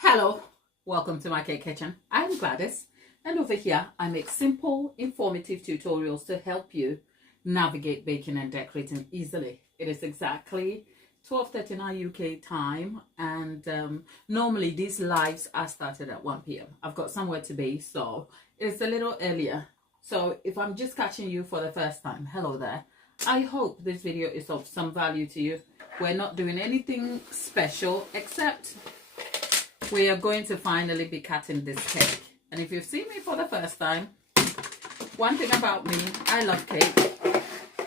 Hello, welcome to my cake kitchen. I'm Gladys, and over here I make simple, informative tutorials to help you navigate baking and decorating easily. It is exactly 12:39 UK time, and normally these lives are started at 1 p.m. I've got somewhere to be, so it's a little earlier. So if I'm just catching you for the first time, hello there. I hope this video is of some value to you. We're not doing anything special except we are going to finally be cutting this cake. And if you've seen me for the first time, one thing about me, I love cake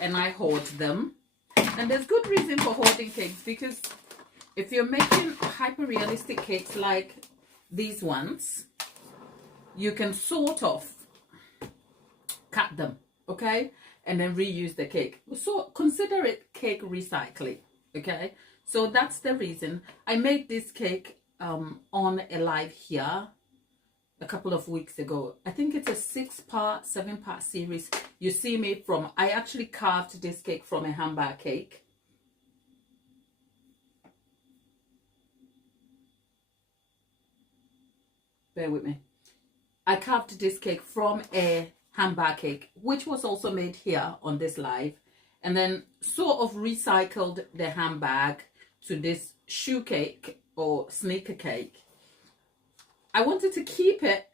and I hoard them. And there's good reason for hoarding cakes, because if you're making hyper realistic cakes like these ones, you can sort of cut them, okay, and then reuse the cake. So consider it cake recycling, okay? So that's the reason I made this cake on a live here a couple of weeks ago. I think it's a 6-part, 7-part series. You see me from, I actually carved this cake from a hamburger cake. Bear with me. I carved this cake from a hamburger cake, which was also made here on this live, and then sort of recycled the handbag to this shoe cake or sneaker cake. I wanted to keep it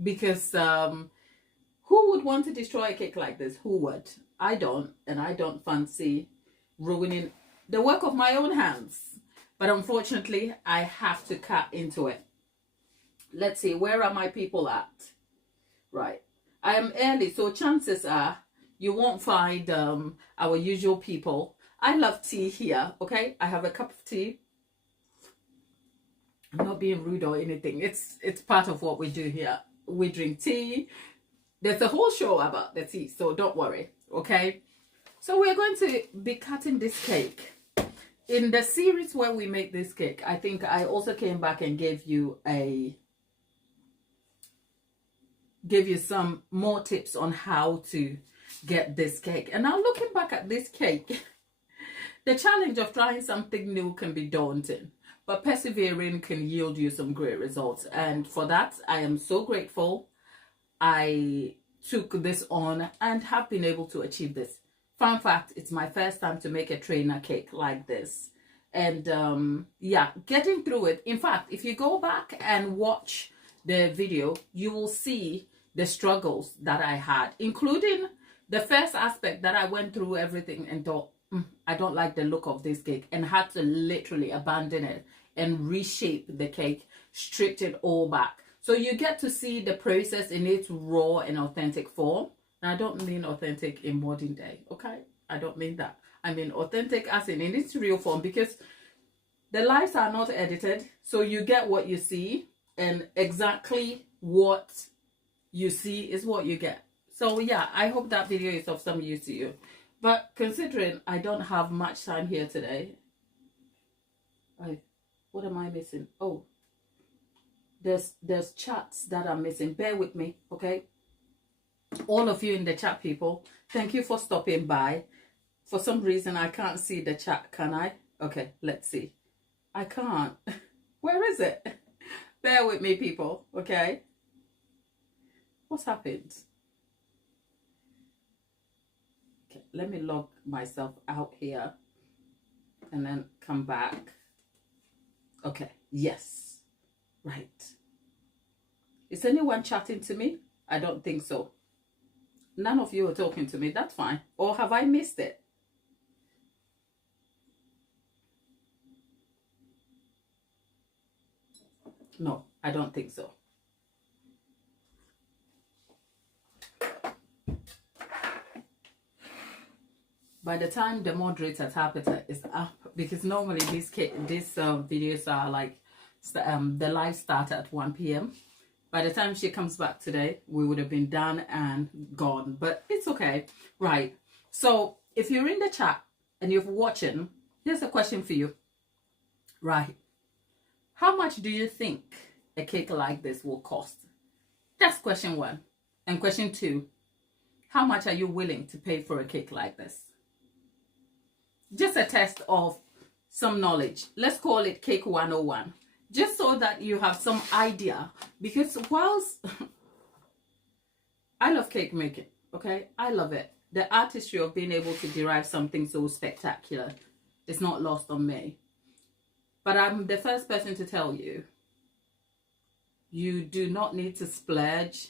because who would want to destroy a cake like this? Who would? I don't, and I don't fancy ruining the work of my own hands. But unfortunately, I have to cut into it. Let's see, where are my people at? Right, I am early, so chances are you won't find our usual people. I love tea here, okay? I have a cup of tea. I'm not being rude or anything. It's part of what we do here. We drink tea. There's a whole show about the tea, so don't worry, okay? So we're going to be cutting this cake. In the series where we make this cake, I think I also came back and gave you some more tips on how to get this cake. And now looking back at this cake, the challenge of trying something new can be daunting, but persevering can yield you some great results. And for that, I am so grateful I took this on and have been able to achieve this. Fun fact, it's my first time to make a trainer cake like this. And yeah, getting through it. In fact, if you go back and watch the video, you will see the struggles that I had, including the first aspect that I went through everything and thought, I don't like the look of this cake, and had to literally abandon it and reshape the cake, stripped it all back. So you get to see the process in its raw and authentic form. And I don't mean authentic in modern day, okay? I don't mean that. I mean authentic as in its real form, because the lives are not edited. So you get what you see, and exactly what you see is what you get. So yeah, I hope that video is of some use to you. But considering I don't have much time here today, what am I missing? Oh, there's chats that I'm missing. Bear with me, okay? All of you in the chat, people, thank you for stopping by. For some reason, I can't see the chat, can I? Okay, let's see. I can't. Where is it? Bear with me, people, okay? What's happened? Okay, let me log myself out here and then come back. Okay, yes, right. Is anyone chatting to me? I don't think so. None of you are talking to me. That's fine. Or have I missed it? No, I don't think so. By the time the moderator Tabitha is up, because normally these videos are like, the live start at 1 p.m. By the time she comes back today, we would have been done and gone, but it's okay. Right. So if you're in the chat and you're watching, here's a question for you. Right. How much do you think a cake like this will cost? That's question 1. And question 2, how much are you willing to pay for a cake like this? Just a test of some knowledge. Let's call it Cake 101. just so that you have some idea, because whilst I love cake making, okay, I love it, the artistry of being able to derive something so spectacular is not lost on me. But I'm the first person to tell you, you do not need to splurge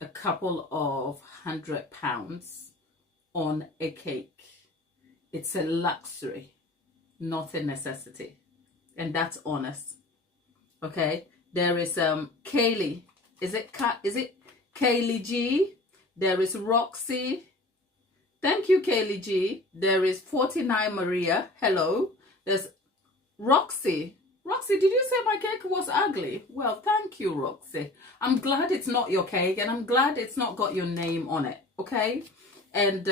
a couple of £100 on a cake. It's a luxury, not a necessity. And that's honest. Okay? There is Kaylee. Is it Kaylee G? There is Roxy. Thank you, Kaylee G. There is 49 Maria. Hello. There's Roxy. Roxy, did you say my cake was ugly? Well, thank you, Roxy. I'm glad it's not your cake, and I'm glad it's not got your name on it, okay? And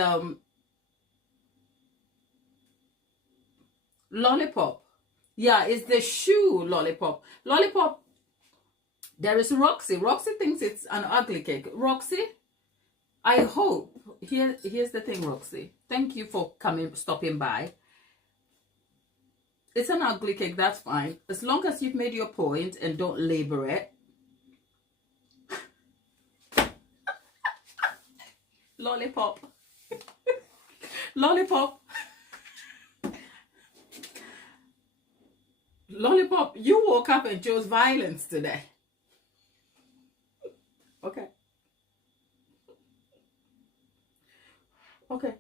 Lollipop. Yeah, it's the shoe, Lollipop. Lollipop, there is Roxy. Roxy thinks it's an ugly cake. Roxy, I hope, here's the thing, Roxy. Thank you for stopping by. It's an ugly cake, that's fine. As long as you've made your point and don't labor it. Lollipop. Lollipop. Lollipop, you woke up and chose violence today. Okay. Okay.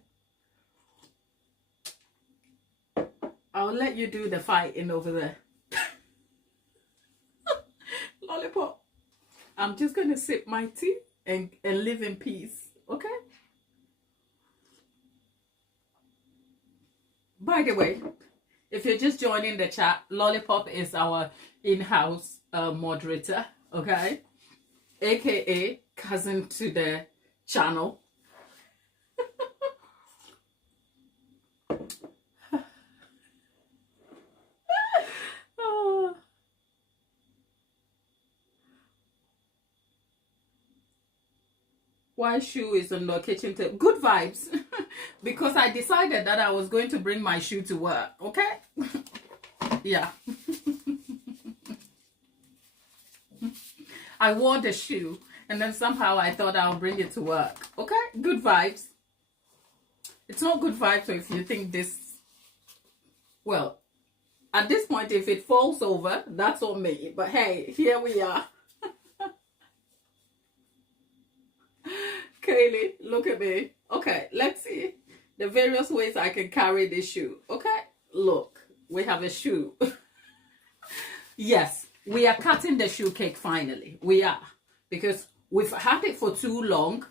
I'll let you do the fighting over there. Lollipop, I'm just going to sip my tea and live in peace, okay? By the way, if you're just joining the chat, Lollipop is our in-house moderator, okay? AKA cousin to the channel. Why shoe is on the kitchen table? Good vibes. Because I decided that I was going to bring my shoe to work, okay? Yeah. I wore the shoe and then somehow I thought I'll bring it to work, okay? Good vibes. It's not good vibes if you think this, well, at this point, if it falls over, that's on me. But hey, here we are. Kaylee, look at me. Okay, let's see the various ways I can carry this shoe. Okay, look, we have a shoe. Yes, we are cutting the shoe cake finally. We are, because we've had it for too long.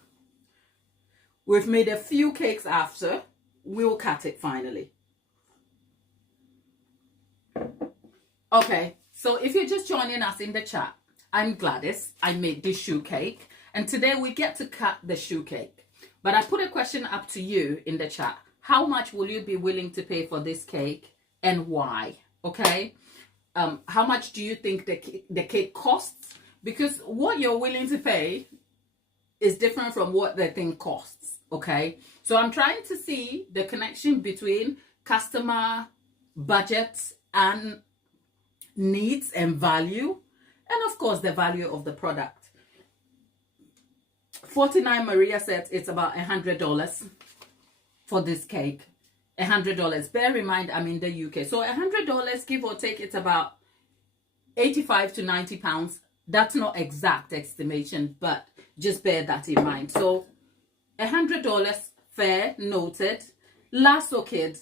We've made a few cakes after. We'll cut it finally. Okay, so if you're just joining us in the chat, I'm Gladys. I made this shoe cake. And today we get to cut the shoe cake. But I put a question up to you in the chat. How much will you be willing to pay for this cake and why? Okay? How much do you think the cake costs? Because what you're willing to pay is different from what the thing costs. Okay? So I'm trying to see the connection between customer budgets and needs and value. And of course, the value of the product. 49 Maria said it's about $100 for this cake. $100. Bear in mind, I'm in the UK. So $100, give or take, it's about 85 to 90 pounds. That's not exact estimation, but just bear that in mind. So $100, fair, noted. Lasso Kid,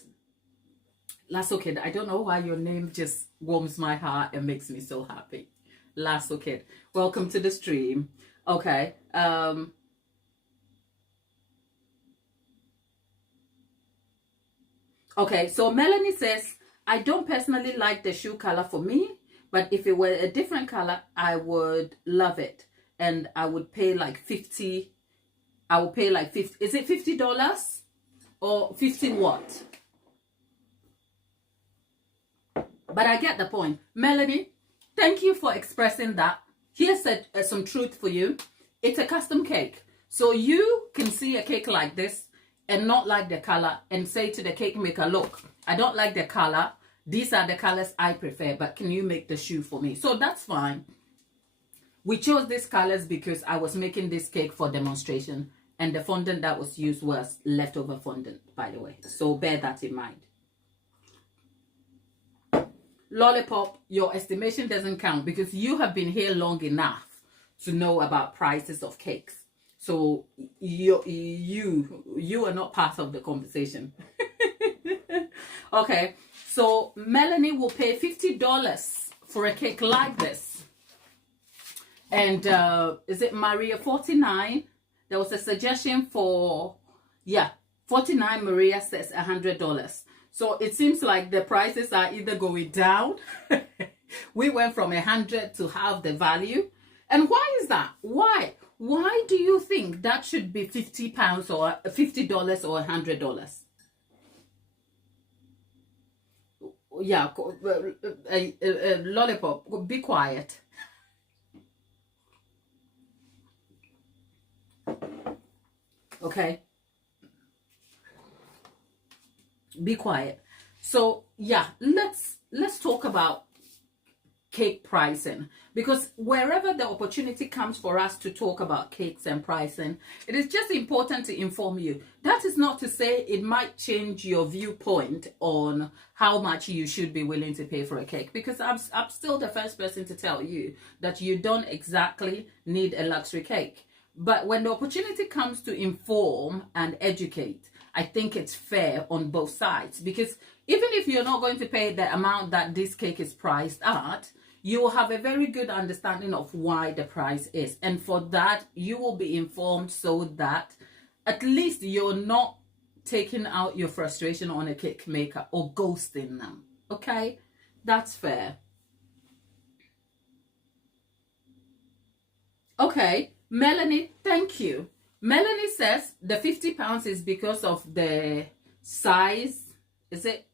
I don't know why your name just warms my heart and makes me so happy. Lasso Kid, welcome to the stream. Okay. Okay, so Melanie says, I don't personally like the shoe color for me, but if it were a different color, I would love it. And I would pay like 50. I would pay like 50. Is it $50 or 50 what? But I get the point. Melanie, thank you for expressing that. Here's some truth for you. It's a custom cake. So you can see a cake like this and not like the color and say to the cake maker, look, I don't like the color. these are the colors I prefer, but can you make the shoe for me? So that's fine. We chose these colors because I was making this cake for demonstration, and the fondant that was used was leftover fondant, by the way. So bear that in mind. Lollipop, your estimation doesn't count because you have been here long enough to know about prices of cakes. So you are not part of the conversation. Okay, so Melanie will pay $50 for a cake like this. And is it Maria 49? There was a suggestion for, yeah, 49. Maria says $100. So it seems like the prices are either going down. We went from 100 to half the value. And why is that? Why? Why do you think that should be £50 or $50 or $100? Yeah, Lollipop, be quiet. Okay, be quiet. So yeah, let's talk about cake pricing, because wherever the opportunity comes for us to talk about cakes and pricing, it is just important to inform you. That is not to say it might change your viewpoint on how much you should be willing to pay for a cake, because I'm still the first person to tell you that you don't exactly need a luxury cake. But when the opportunity comes to inform and educate, I think it's fair on both sides, because even if you're not going to pay the amount that this cake is priced at, you will have a very good understanding of why the price is. And for that, you will be informed so that at least you're not taking out your frustration on a cake maker or ghosting them. Okay? That's fair. Okay. Melanie, thank you. Melanie says the £50 is because of the size. Is it?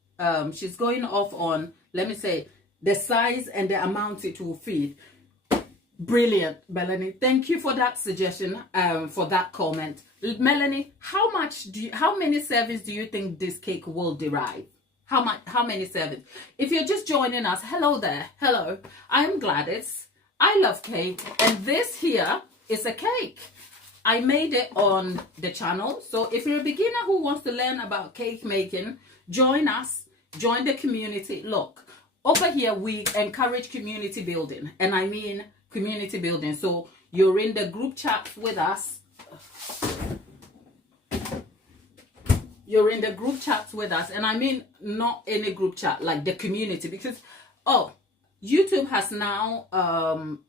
She's going off on, let me say, the size and the amount it will feed. Brilliant, Melanie. Thank you for that suggestion, for that comment. Melanie, how many servings do you think this cake will derive? How many servings? If you're just joining us, hello there. Hello, I'm Gladys. I love cake, and this here is a cake. I made it on the channel. So if you're a beginner who wants to learn about cake making, join us, join the community. Look, over here we encourage community building, and I mean community building. So you're in the group chat with us. You're in the group chats with us, and I mean not any group chat, like the community, because YouTube has now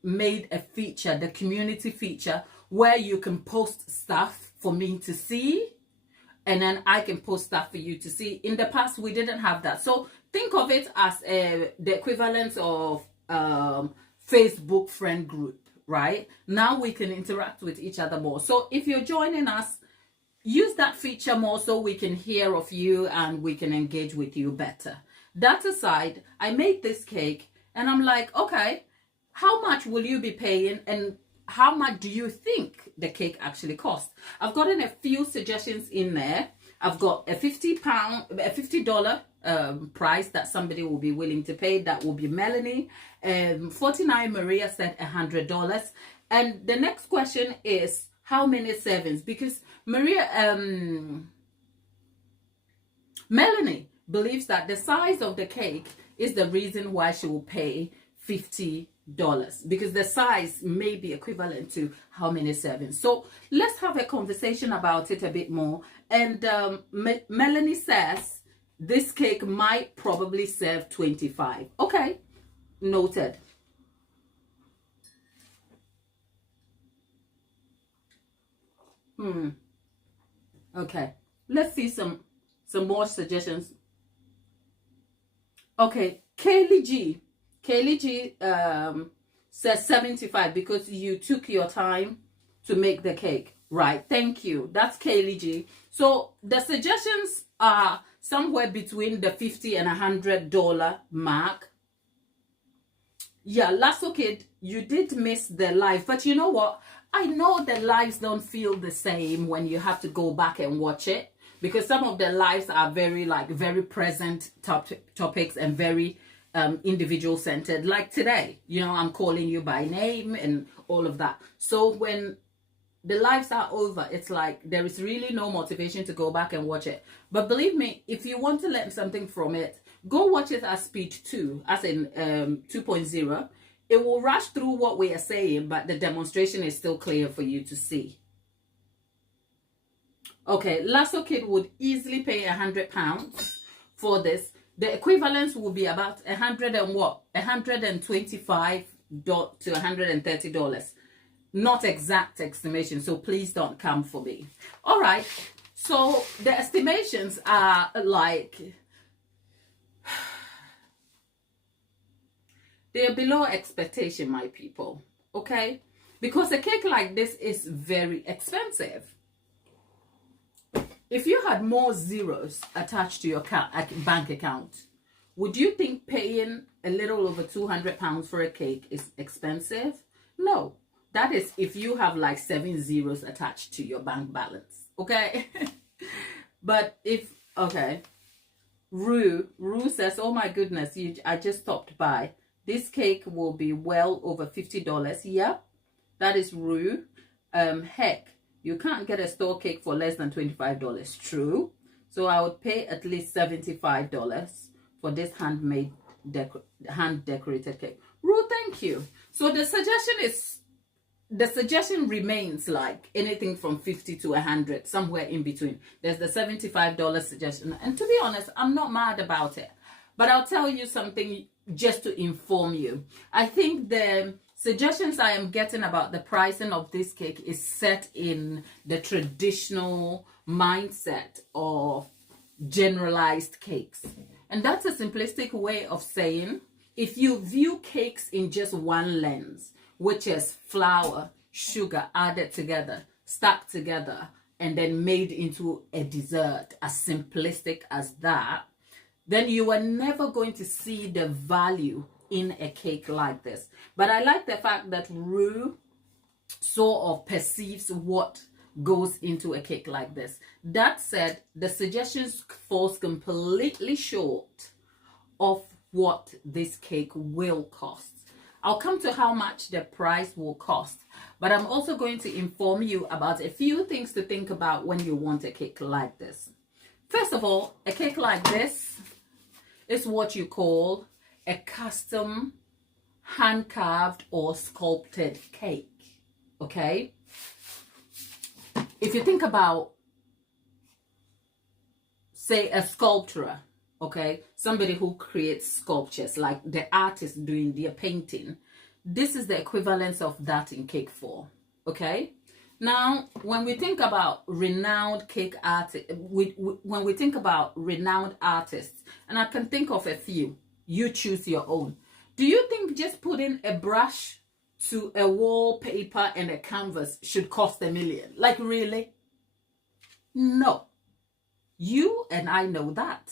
made a feature, the community feature, where you can post stuff for me to see, and then I can post stuff for you to see. In the past, we didn't have that. So think of it as the equivalent of Facebook friend group, right? Now we can interact with each other more. So if you're joining us, use that feature more so we can hear of you and we can engage with you better. That aside, I made this cake, and I'm like, okay, how much will you be paying, and how much do you think the cake actually costs? I've gotten a few suggestions in there. I've got a $50 price that somebody will be willing to pay. That will be Melanie. 49 Maria said $100. And the next question is how many servings? Because Melanie believes that the size of the cake is the reason why she will pay $50, because the size may be equivalent to how many servings. So let's have a conversation about it a bit more. And Melanie says this cake might probably serve 25. Okay, noted. Okay, let's see some more suggestions. Okay, Kaylee G says 75 because you took your time to make the cake. Right, thank you. That's Kaylee G. So the suggestions are somewhere between the $50 and $100 mark. Yeah, Lasso Kid, you did miss the live, but you know what? I know the lives don't feel the same when you have to go back and watch it. because some of their lives are very very present topics and very individual centered. Like today, you know, I'm calling you by name and all of that. So when the lives are over, it's like there is really no motivation to go back and watch it. But believe me, if you want to learn something from it, go watch it as speed 2, as in 2.0. It will rush through what we are saying, but the demonstration is still clear for you to see. Okay, Lasso Kid would easily pay £100 for this. The equivalence will be about $125 to $130. Not exact estimation, so please don't come for me. All right, so the estimations are like, they're below expectation, my people, okay? Because a cake like this is very expensive. If you had more zeros attached to your bank account, would you think paying a little over £200 for a cake is expensive? No. That is if you have like 7 zeros attached to your bank balance, okay? But if, okay, Rue says, oh my goodness, I just stopped by. This cake will be well over $50. Yeah, that is Rue. Heck, you can't get a store cake for less than $25. True. So I would pay at least $75 for this hand decorated cake. Rue, thank you. So the suggestion remains like anything from 50 to 100, somewhere in between. There's the $75 suggestion, and to be honest, I'm not mad about it. But I'll tell you something just to inform you. I think the suggestions I am getting about the pricing of this cake is set in the traditional mindset of generalized cakes. And that's a simplistic way of saying, if you view cakes in just one lens, which is flour, sugar added together, stuck together, and then made into a dessert, as simplistic as that, then you are never going to see the value in a cake like this. But I like the fact that Rue sort of perceives what goes into a cake like this. That said, the suggestions falls completely short of what this cake will cost. I'll come to how much the price will cost, but I'm also going to inform you about a few things to think about when you want a cake like this. First of all, a cake like this is what you call a custom hand-carved or sculpted cake, okay? If you think about, say, a sculptor, okay, somebody who creates sculptures, like the artist doing their painting, this is the equivalence of that in cake form, okay? Now, when we think about renowned cake artists, when we think about renowned artists, and I can think of a few, you choose your own. Do you think just putting a brush to a wallpaper and a canvas should cost $1 million? Like, really? No. You and I know that.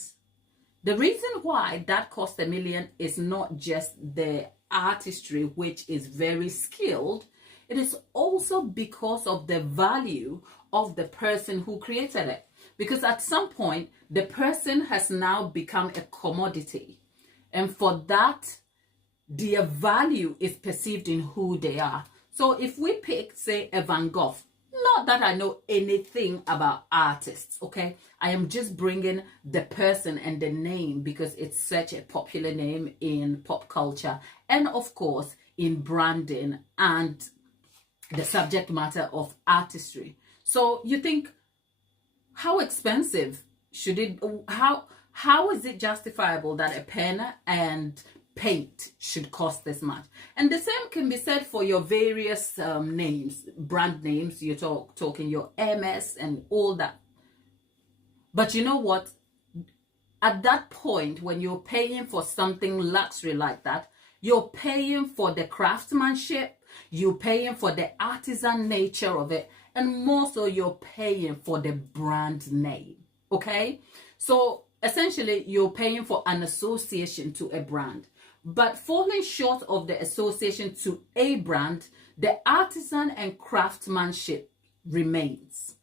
The reason why that cost $1 million is not just the artistry, which is very skilled. It is also because of the value of the person who created it. Because at some point, the person has now become a commodity. And for that, their value is perceived in who they are. So if we pick, say, a Van Gogh, not that I know anything about artists, okay? I am just bringing the person and the name because it's such a popular name in pop culture and, of course, in branding and the subject matter of artistry. So you think, how expensive should it, how is it justifiable that a pen and paint should cost this much? And the same can be said for your various names, brand names. You're talking your MS and all that. But you know what? At that point, when you're paying for something luxury like that, you're paying for the craftsmanship, you're paying for the artisan nature of it, and more so you're paying for the brand name, okay? So essentially, you're paying for an association to a brand. But falling short of the association to a brand, the artisan and craftsmanship remains.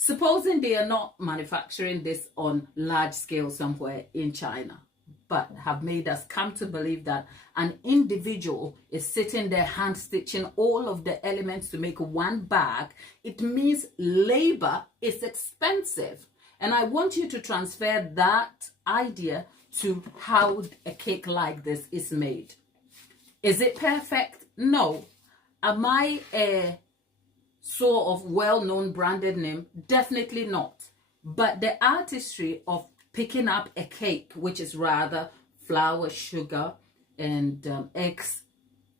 Supposing they are not manufacturing this on large scale somewhere in China, but have made us come to believe that an individual is sitting there hand stitching all of the elements to make one bag, it means labor is expensive. And I want you to transfer that idea to how a cake like this is made. Is it perfect? No. Am I a sort of well-known branded name? Definitely not. But the artistry of picking up a cake, which is rather flour, sugar, and eggs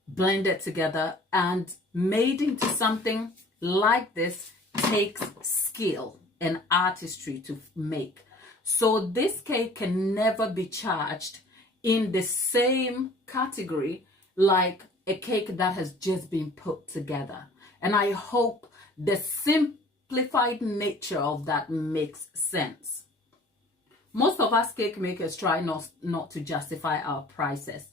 blended together and made into something like this, takes skill and artistry to make. So this cake can never be charged in the same category like a cake that has just been put together. And I hope the simplified nature of that makes sense. Most of us cake makers try not to justify our prices.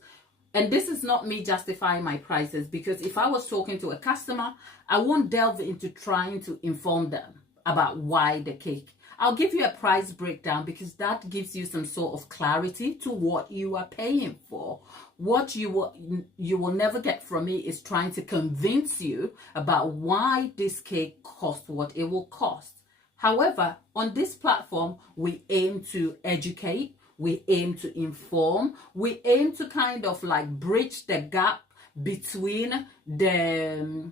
And this is not me justifying my prices, because if I was talking to a customer, I won't delve into trying to inform them about why the cake. I'll give you a price breakdown because that gives you some sort of clarity to what you are paying for. What you will never get from me is trying to convince you about why this cake costs what it will cost. However, on this platform, we aim to educate, we aim to inform, we aim to kind of like bridge the gap between the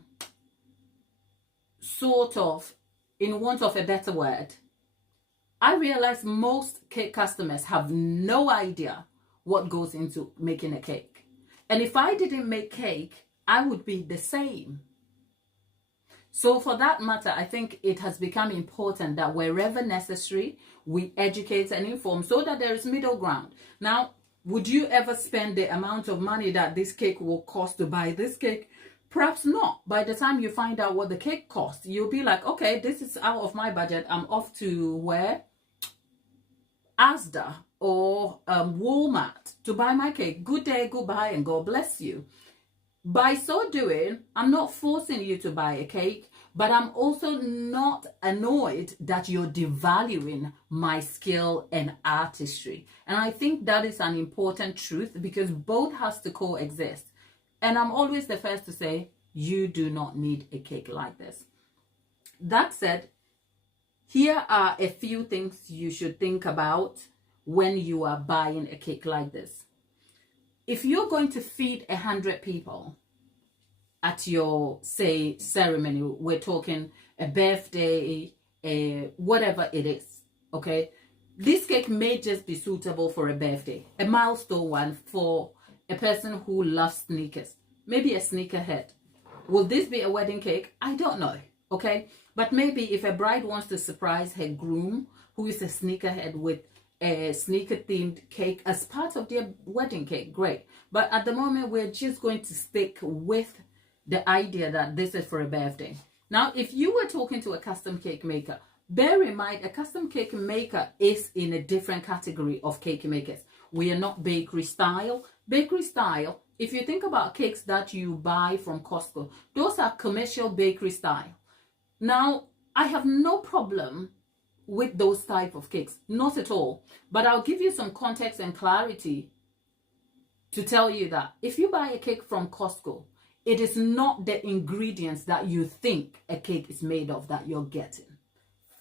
sort of, in want of a better word, I realize most cake customers have no idea what goes into making a cake. And if I didn't make cake, I would be the same. So for that matter, I think it has become important that wherever necessary, we educate and inform so that there is middle ground. Now, would you ever spend the amount of money that this cake will cost to buy this cake? Perhaps not. By the time you find out what the cake costs, you'll be like, okay, this is out of my budget. I'm off to where? Asda or Walmart to buy my cake. Good day, goodbye, and God bless you. By so doing, I'm not forcing you to buy a cake, but I'm also not annoyed that you're devaluing my skill and artistry. And I think that is an important truth, because both has to coexist. And I'm always the first to say, you do not need a cake like this. That said, here are a few things you should think about when you are buying a cake like this. If you're going to feed 100 people at your, say, ceremony, we're talking a birthday, whatever it is, okay? This cake may just be suitable for a birthday, a milestone one for a person who loves sneakers, maybe a sneakerhead. Will this be a wedding cake? I don't know, okay? But maybe if a bride wants to surprise her groom, who is a sneakerhead, with a sneaker-themed cake as part of their wedding cake, great. But at the moment, we're just going to stick with the idea that this is for a birthday. Now, if you were talking to a custom cake maker, bear in mind, a custom cake maker is in a different category of cake makers. We are not bakery style. Bakery style, if you think about cakes that you buy from Costco, those are commercial bakery style. Now, I have no problem with those type of cakes, not at all. But I'll give you some context and clarity to tell you that if you buy a cake from Costco, it is not the ingredients that you think a cake is made of that you're getting.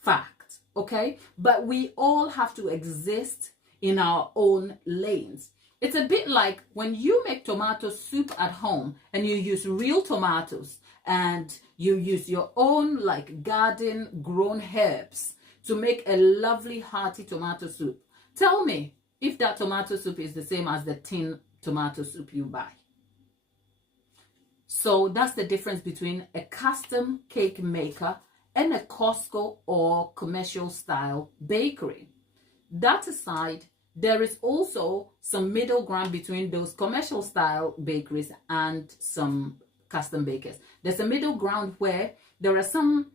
Fact, okay? But we all have to exist in our own lanes. It's a bit like when you make tomato soup at home and you use real tomatoes and you use your own like garden grown herbs to make a lovely hearty tomato soup. Tell me if that tomato soup is the same as the tin tomato soup you buy. So that's the difference between a custom cake maker and a Costco or commercial style bakery. That aside, there is also some middle ground between those commercial style bakeries and some custom bakers. There's a middle ground where there are some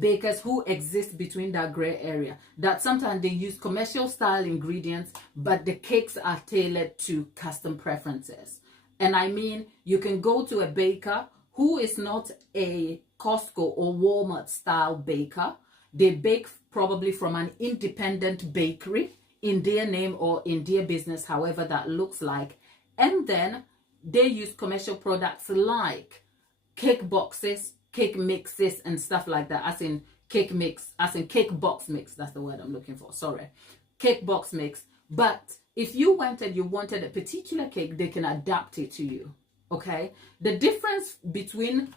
bakers who exist between that gray area, that sometimes they use commercial style ingredients, but the cakes are tailored to custom preferences. And I mean, you can go to a baker who is not a Costco or Walmart style baker. They bake probably from an independent bakery in their name or in their business, however that looks like. And then they use commercial products like cake boxes, cake mixes, and stuff like that, as in cake mix, as in cake box mix. That's the word I'm looking for. Sorry. Cake box mix. But if you went and you wanted a particular cake, they can adapt it to you. Okay. The difference between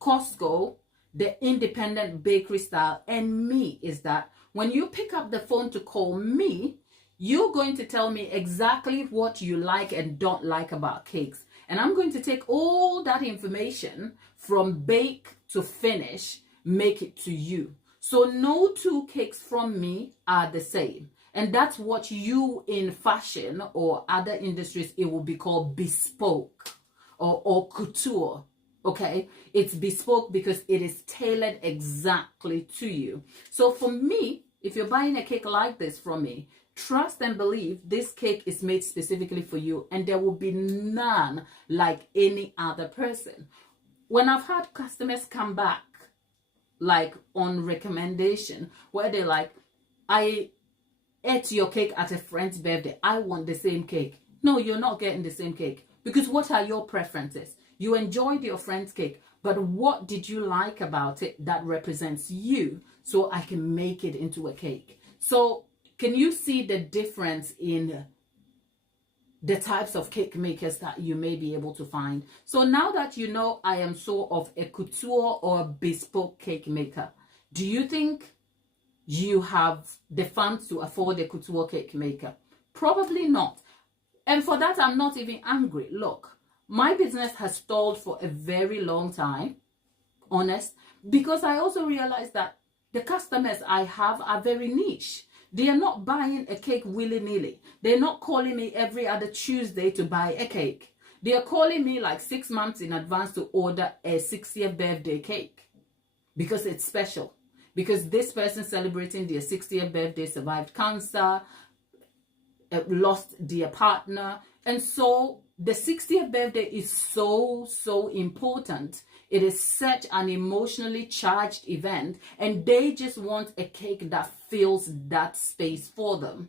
Costco, the independent bakery style, and me is that when you pick up the phone to call me, you're going to tell me exactly what you like and don't like about cakes. And I'm going to take all that information from bake to finish, make it to you. So no two cakes from me are the same. And that's what you in fashion or other industries, it will be called bespoke or couture. Okay, it's bespoke because it is tailored exactly to you. So for me, if you're buying a cake like this from me, trust and believe this cake is made specifically for you, and there will be none like any other person. When I've had customers come back, like on recommendation, where they're like, I ate your cake at a friend's birthday, I want the same cake. No, you're not getting the same cake, because what are your preferences? You enjoyed your friend's cake, but what did you like about it that represents you, so I can make it into a cake? So can you see the difference in the types of cake makers that you may be able to find? So now that you know I am sort of a couture or a bespoke cake maker, do you think you have the funds to afford a couture cake maker? Probably not. And for that, I'm not even angry. Look, my business has stalled for a very long time, honest, because I also realized that the customers I have are very niche. They are not buying a cake willy-nilly. They're not calling me every other Tuesday to buy a cake. They are calling me like 6 months in advance to order a 60th birthday cake because it's special. Because this person celebrating their 60th birthday survived cancer, lost their partner. And so the 60th birthday is so important. It is such an emotionally charged event, and they just want a cake that fills that space for them.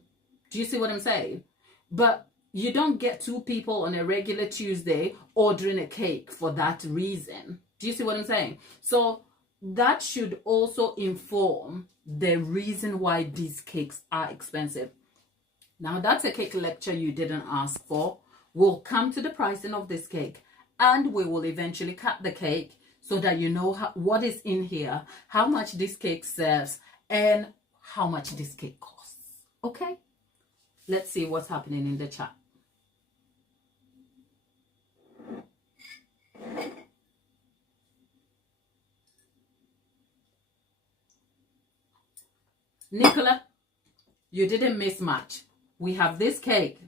Do you see what I'm saying? But you don't get two people on a regular Tuesday ordering a cake for that reason. Do you see what I'm saying? So that should also inform the reason why these cakes are expensive. Now, that's a cake lecture you didn't ask for. We'll come to the pricing of this cake, and we will eventually cut the cake so that you know what is in here, how much this cake serves, and how much this cake costs. Okay? Let's see what's happening in the chat. Nicola, you didn't miss much. We have this cake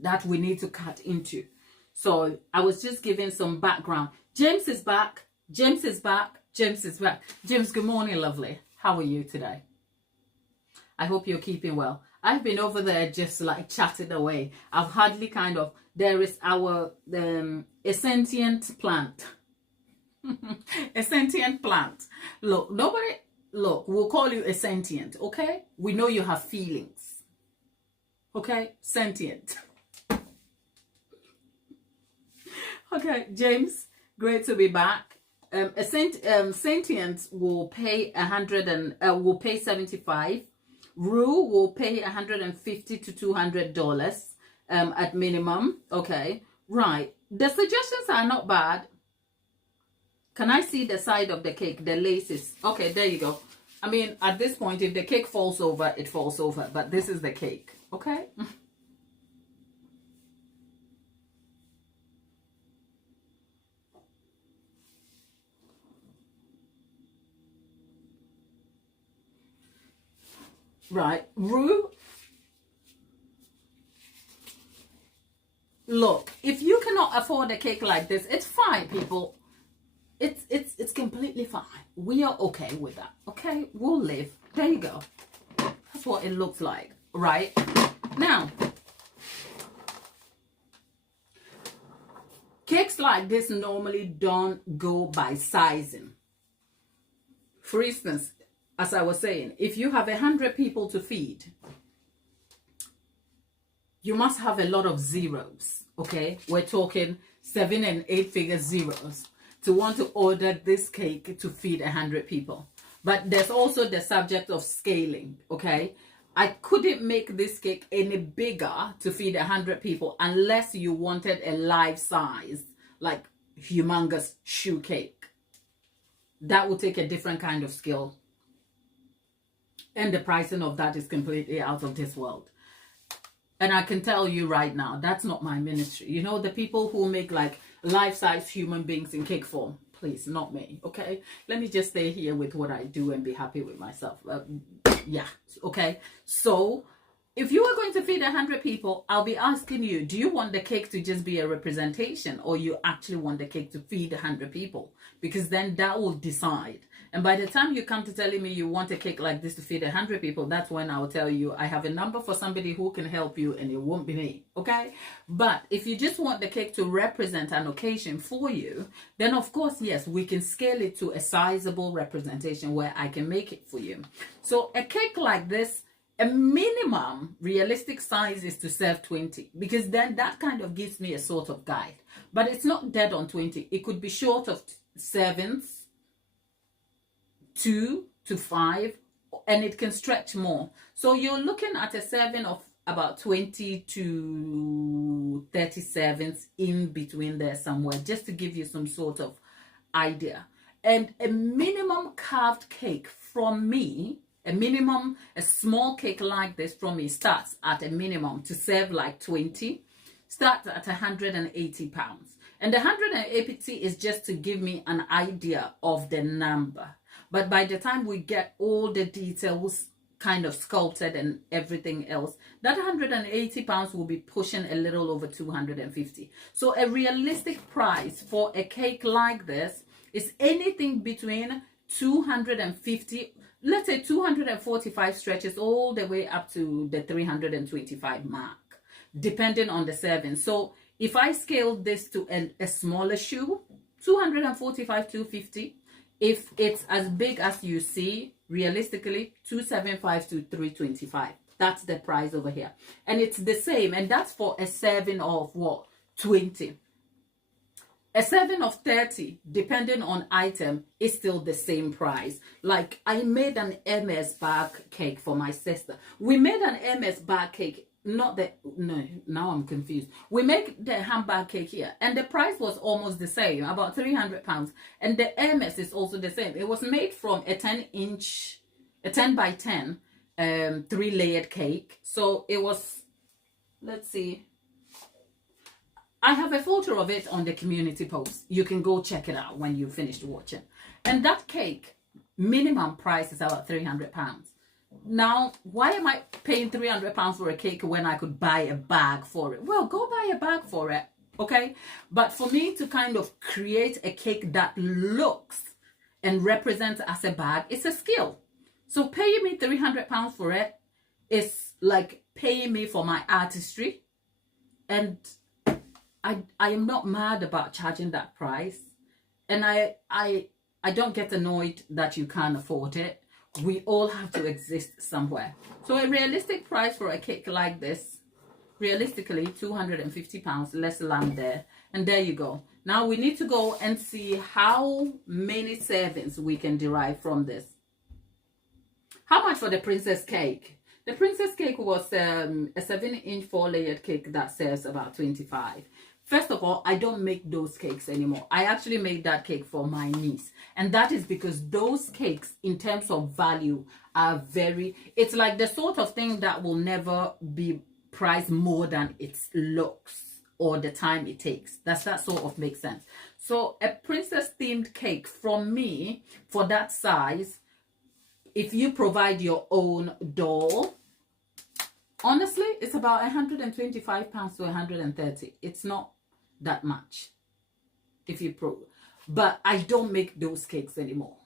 that we need to cut into. So I was just giving some background. James is back. James is back. James is back. James, good morning, lovely. How are you today? I hope you're keeping well. I've been over there just like chatting away. I've hardly there is our, a sentient plant. A sentient plant. Look, we'll call you a sentient, okay? We know you have feelings. Okay? Sentient. Okay, James, great to be back. Sentient will pay will pay $75. Rue will pay $150 to $200 at minimum. Okay, right. The suggestions are not bad. Can I see the side of the cake? The laces. Okay, there you go. I mean, at this point, if the cake falls over, it falls over. But this is the cake. Okay. Right, Rue. Look, if you cannot afford a cake like this, it's fine, people. It's completely fine. We are okay with that. Okay, we'll live. There you go. That's what it looks like, right? Now, cakes like this normally don't go by sizing. For instance, as I was saying, if you have 100 people to feed, you must have a lot of zeros, okay? We're talking 7 and 8 figure zeros to want to order this cake to feed 100 people. But there's also the subject of scaling, okay? I couldn't make this cake any bigger to feed 100 people unless you wanted a life size, like humongous shoe cake. That would take a different kind of skill. And the pricing of that is completely out of this world. And I can tell you right now, that's not my ministry. You know, the people who make like life-size human beings in cake form, please, not me, okay? Let me just stay here with what I do and be happy with myself. Yeah, okay? So, if you are going to feed 100 people, I'll be asking you, do you want the cake to just be a representation, or you actually want the cake to feed 100 people? Because then that will decide. And by the time you come to telling me you want a cake like this to feed 100 people, that's when I will tell you I have a number for somebody who can help you, and it won't be me, okay? But if you just want the cake to represent an occasion for you, then of course, yes, we can scale it to a sizable representation where I can make it for you. So a cake like this, a minimum realistic size is to serve 20, because then that kind of gives me a sort of guide. But it's not dead on 20. It could be short of 7s, 2 to 5, and it can stretch more. So you're looking at a serving of about 20 to 37s in between there somewhere, just to give you some sort of idea. And a minimum carved cake from me, a small cake like this from me starts at a minimum to serve like 20, starts at 180 pounds. And the 180 is just to give me an idea of the number. But by the time we get all the details kind of sculpted and everything else, that 180 pounds will be pushing a little over 250. So a realistic price for a cake like this is anything between 250, let's say 245 stretches all the way up to the 325 mark, depending on the serving. So if I scale this to a smaller shoe, 245, 250. If it's as big as you see, realistically, 275 to 325. That's the price over here. And it's the same. And that's for a serving of what? 20. A serving of 30, depending on item, is still the same price. Like, I made an MS bag cake for my sister. We made an MS bag cake. Not the, no, now I'm confused. We make the handbag cake here, and the price was almost the same, about 300 pounds. And the MS is also the same. It was made from a 10 by 10, 3-layered cake. So it was, let's see. I have a photo of it on the community post. You can go check it out when you finished watching. And that cake, minimum price is about 300 pounds. Now, why am I paying 300 pounds for a cake when I could buy a bag for it? Well, go buy a bag for it, okay? But for me to kind of create a cake that looks and represents as a bag, it's a skill. So paying me 300 pounds for it is like paying me for my artistry. And I am not mad about charging that price. And I don't get annoyed that you can't afford it. We all have to exist somewhere. So a realistic price for a cake like this, realistically 250 pounds, let's land there. And there you go. Now we need to go and see how many servings we can derive from this. How much for the princess cake? The princess cake was a 7-inch 4-layered cake that serves about 25. First of all, I don't make those cakes anymore. I actually made that cake for my niece. And that is because those cakes, in terms of value, are it's like the sort of thing that will never be priced more than its looks or the time it takes. That sort of makes sense. So a princess themed cake from me, for that size, if you provide your own doll, honestly, it's about 125 pounds to 130. It's not that much if you but I don't make those cakes anymore,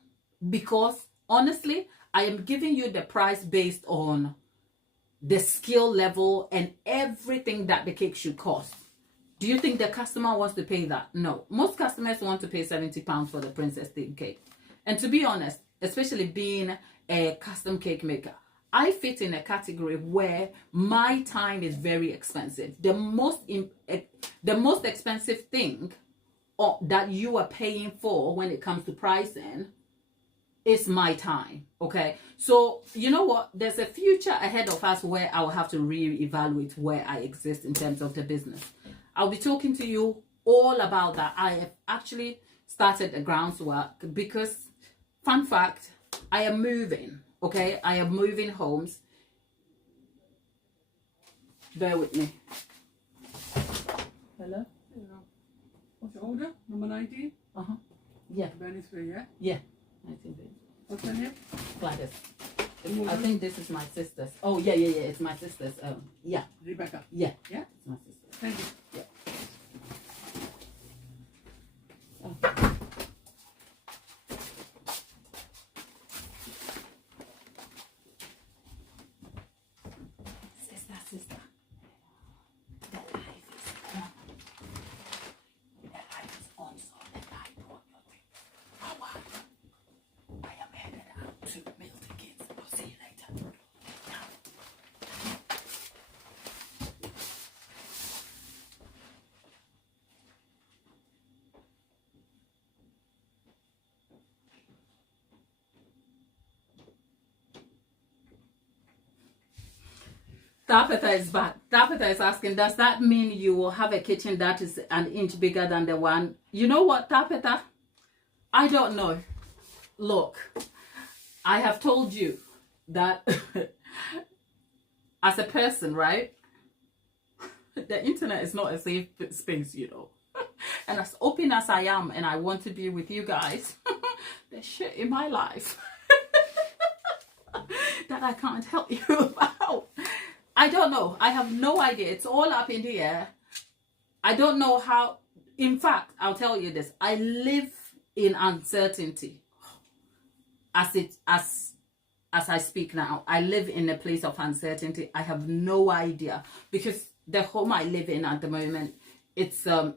because honestly, I am giving you the price based on the skill level and everything that the cake should cost. Do you think the customer wants to pay that? No. Most customers want to pay 70 pounds for the princess theme cake. And to be honest, especially being a custom cake maker, I fit in a category where my time is very expensive. The most expensive thing that you are paying for when it comes to pricing is my time. Okay, so you know what, there's a future ahead of us where I will have to reevaluate where I exist in terms of the business. I'll be talking to you all about that. I have actually started the groundwork because, fun fact, I am moving. Okay, I am moving homes. Bear with me. Hello? What's your order? Number 19? Uh-huh. Yeah. Benny's Way, yeah? Yeah. 19 days. What's her name? Gladys. I think this is my sister's. Oh, yeah. It's my sister's. Yeah. Rebecca. Yeah. Yeah? It's my sister. Thank you. Yeah. Sister. The life is on. The life is on, so the light on your way. I am headed out to Milton Keynes. I'll see you later. Tapeta is back. Tapeta is asking, does that mean you will have a kitchen that is an inch bigger than the one? You know what, Tapeta? I don't know. Look, I have told you that as a person, right? The internet is not a safe space, you know. And as open as I am and I want to be with you guys, there's shit in my life that I can't help you about. I don't know. I have no idea. It's all up in the air. I don't know how. In fact, I'll tell you this. I live in uncertainty. As I speak now, I live in a place of uncertainty. I have no idea because the home I live in at the moment, it's a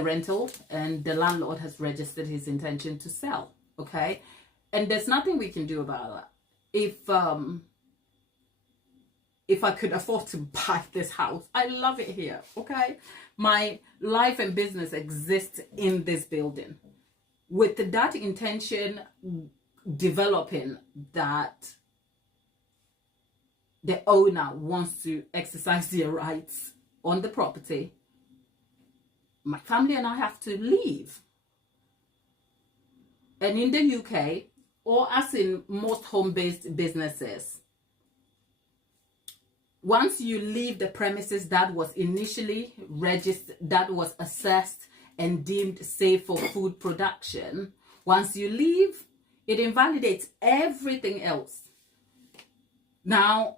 rental, and the landlord has registered his intention to sell. Okay, and there's nothing we can do about that. If I could afford to buy this house, I love it here. Okay, my life and business exists in this building with that intention developing, that the owner wants to exercise their rights on the property. My family and I have to leave. And in the UK, or as in most home-based businesses, once you leave the premises that was initially registered, that was assessed and deemed safe for food production, once you leave, it invalidates everything else. Now,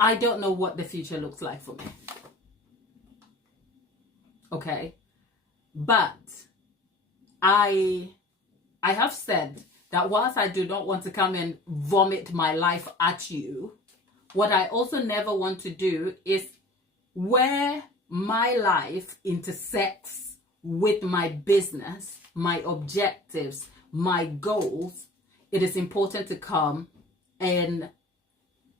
I don't know what the future looks like for me. Okay? But I have said that whilst I do not want to come and vomit my life at you, what I also never want to do is where my life intersects with my business, my objectives, my goals, it is important to come and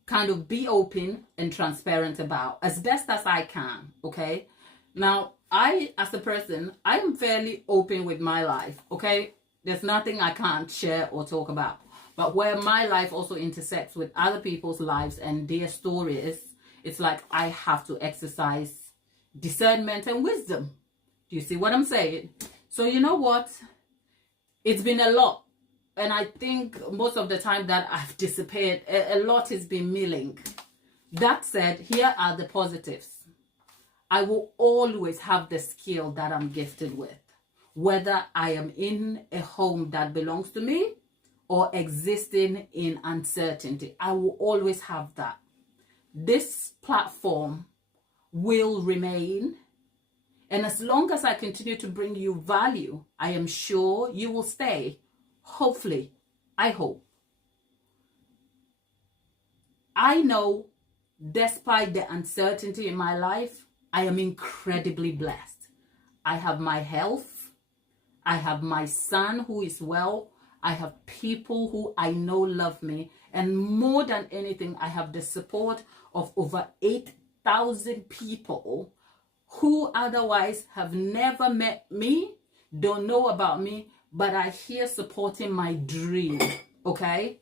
kind of be open and transparent about as best as I can, okay? Now, I, as a person, I am fairly open with my life, okay? There's nothing I can't share or talk about. But where my life also intersects with other people's lives and their stories, it's like I have to exercise discernment and wisdom. Do you see what I'm saying? So you know what? It's been a lot. And I think most of the time that I've disappeared, a lot has been milling. That said, here are the positives. I will always have the skill that I'm gifted with. Whether I am in a home that belongs to me or existing in uncertainty, I will always have that. This platform will remain. And as long as I continue to bring you value, I am sure you will stay. Hopefully, I hope. I know, despite the uncertainty in my life, I am incredibly blessed. I have my health. I have my son who is well. I have people who I know love me. And more than anything, I have the support of over 8,000 people who otherwise have never met me, don't know about me, but are here supporting my dream, okay?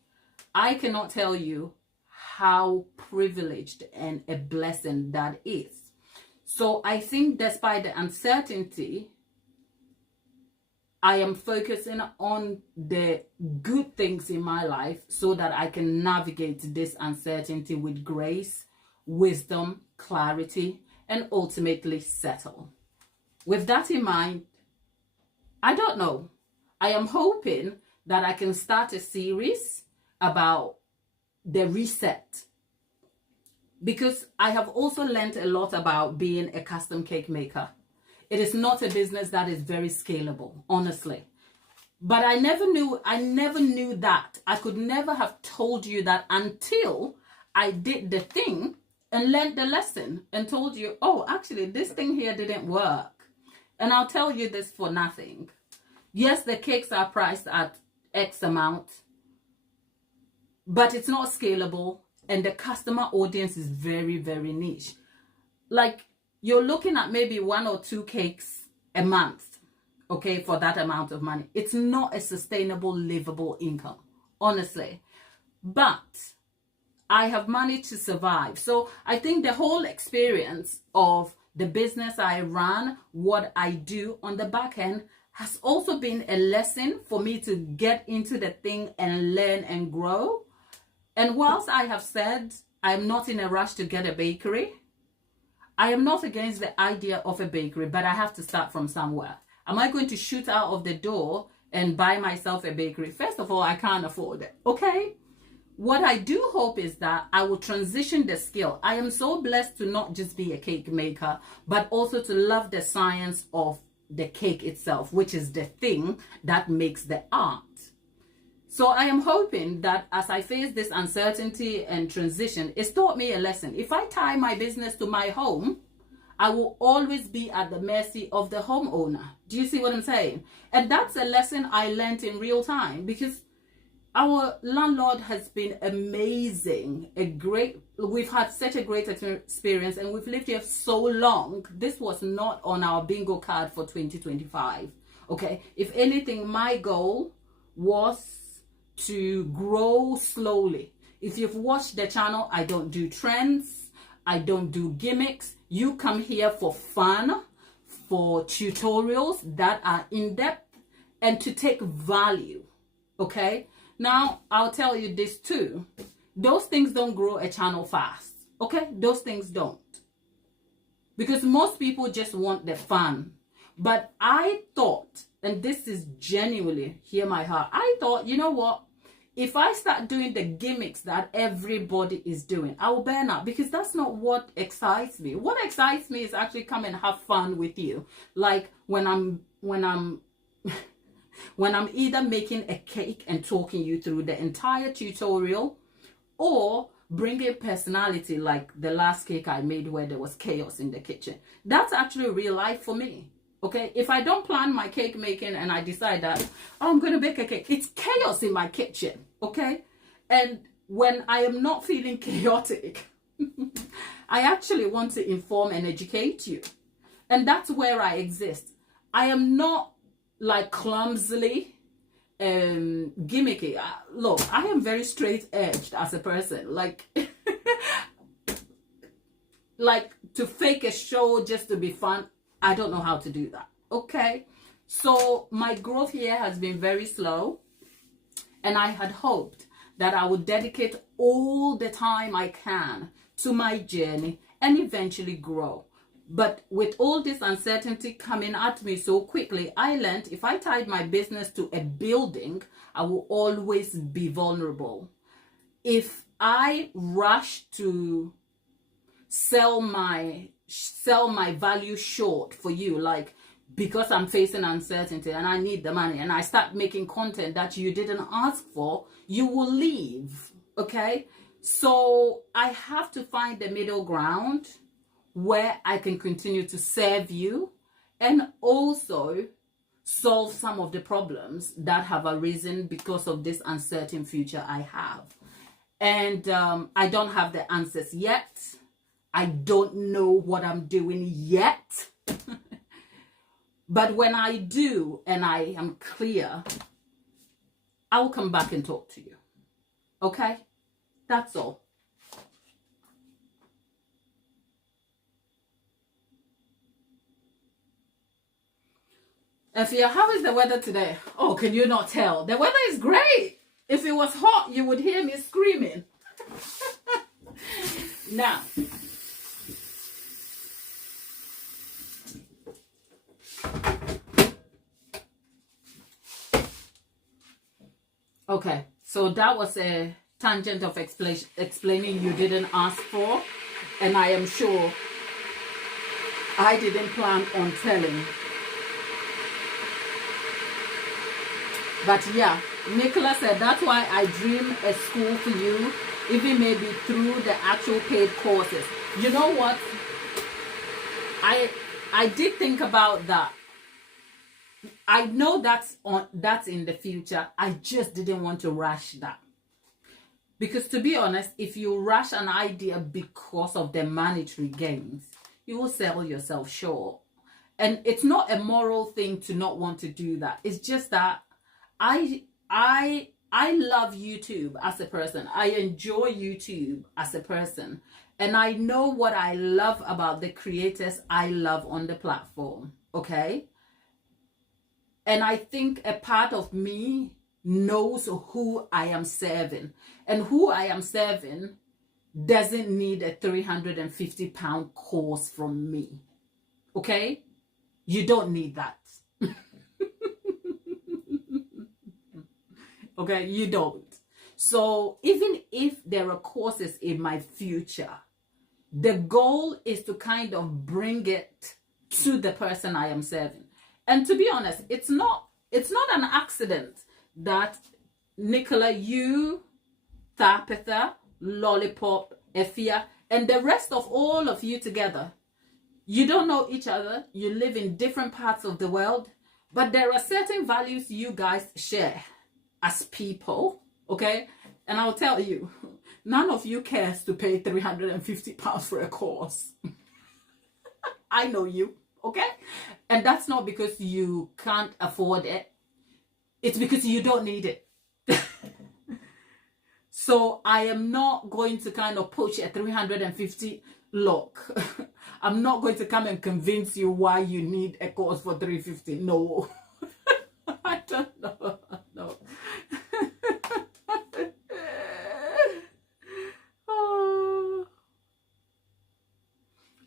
I cannot tell you how privileged and a blessing that is. So I think despite the uncertainty, I am focusing on the good things in my life so that I can navigate this uncertainty with grace, wisdom, clarity, and ultimately settle. With that in mind, I don't know. I am hoping that I can start a series about the reset, because I have also learned a lot about being a custom cake maker. It is not a business that is very scalable, honestly. But I never knew that. I could never have told you that until I did the thing and learned the lesson and told you, oh, actually, this thing here didn't work. And I'll tell you this for nothing. Yes, the cakes are priced at X amount, but it's not scalable. And the customer audience is very, very niche. Like, you're looking at maybe 1 or 2 cakes a month, okay, for that amount of money. It's not a sustainable, livable income, honestly. But I have managed to survive. So I think the whole experience of the business I run, what I do on the back end, has also been a lesson for me to get into the thing and learn and grow. And whilst I have said I'm not in a rush to get a bakery, I am not against the idea of a bakery, but I have to start from somewhere. Am I going to shoot out of the door and buy myself a bakery? First of all, I can't afford it, okay? What I do hope is that I will transition the skill. I am so blessed to not just be a cake maker, but also to love the science of the cake itself, which is the thing that makes the art. So I am hoping that as I face this uncertainty and transition, it's taught me a lesson. If I tie my business to my home, I will always be at the mercy of the homeowner. Do you see what I'm saying? And that's a lesson I learned in real time, because our landlord has been amazing. We've had such a great experience, and we've lived here so long. This was not on our bingo card for 2025. Okay. If anything, my goal was to grow slowly. If you've watched the channel, I don't do trends. I don't do gimmicks. You come here for fun, for tutorials that are in-depth, and to take value. Okay. Now, I'll tell you this too. Those things don't grow a channel fast. Okay? Those things don't. Because most people just want the fun. But I thought, and this is genuinely, hear my heart, I thought, you know what? If I start doing the gimmicks that everybody is doing, I will burn out, because that's not what excites me. What excites me is actually come and have fun with you. Like when I'm when I'm either making a cake and talking you through the entire tutorial, or bringing personality, like the last cake I made where there was chaos in the kitchen. That's actually real life for me. Okay, if I don't plan my cake making and I decide that, oh, I'm going to bake a cake, it's chaos in my kitchen. Okay, and when I am not feeling chaotic, I actually want to inform and educate you. And that's where I exist. I am not like clumsily gimmicky. Look, I am very straight edged as a person. Like like to fake a show just to be fun, I don't know how to do that. Okay, so my growth here has been very slow, and I had hoped that I would dedicate all the time I can to my journey and eventually grow. But with all this uncertainty coming at me so quickly, I learned if I tied my business to a building, I will always be vulnerable. If I rush to sell my value short for you, like because I'm facing uncertainty and I need the money, and I start making content that you didn't ask for, you will leave. Okay, so I have to find the middle ground where I can continue to serve you and also solve some of the problems that have arisen because of this uncertain future I have. And I don't have the answers yet. I don't know what I'm doing yet. But when I do and I am clear, I'll come back and talk to you. Okay? That's all. Efia, how is the weather today? Oh, can you not tell? The weather is great. If it was hot, you would hear me screaming. Now, okay, so that was a tangent of explaining you didn't ask for, and I am sure I didn't plan on telling. But yeah, Nicola said that's why I dream a school for you, even maybe through the actual paid courses. You know what? I did think about that. I know that's in the future. I just didn't want to rush that. Because to be honest, if you rush an idea because of the monetary gains, you will sell yourself short. And it's not a moral thing to not want to do that. It's just that I love YouTube as a person. I enjoy YouTube as a person. And I know what I love about the creators I love on the platform. Okay? And I think a part of me knows who I am serving. And who I am serving doesn't need a £350 course from me. Okay? You don't need that. Okay, you don't. So even if there are courses in my future, the goal is to kind of bring it to the person I am serving. And to be honest, it's not an accident that Nicola, you, Thapitha, Lollipop, Efia, and the rest of all of you together, you don't know each other, you live in different parts of the world, but there are certain values you guys share as people, okay? And I'll tell you, none of you cares to pay £350 for a course. I know you, okay? And that's not because you can't afford it. It's because you don't need it. So I am not going to kind of push a 350 look. I'm not going to come and convince you why you need a course for 350. No. I don't know. No.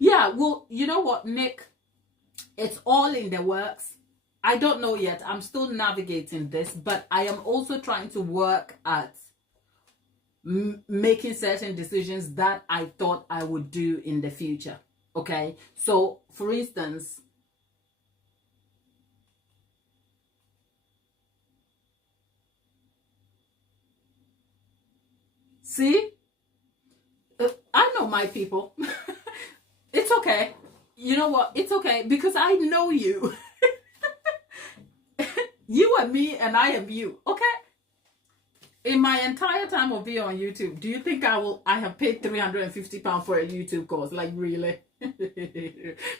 Yeah, well, you know what, Nick? It's all in the works. I don't know yet. I'm still navigating this, but I am also trying to work at making certain decisions that I thought I would do in the future. Okay? So, for instance, see? I know my people. It's okay. You know what? It's okay because I know you. You are me and I am you. Okay? In my entire time of being on YouTube, do you think I have paid £350 for a YouTube course? Like, really?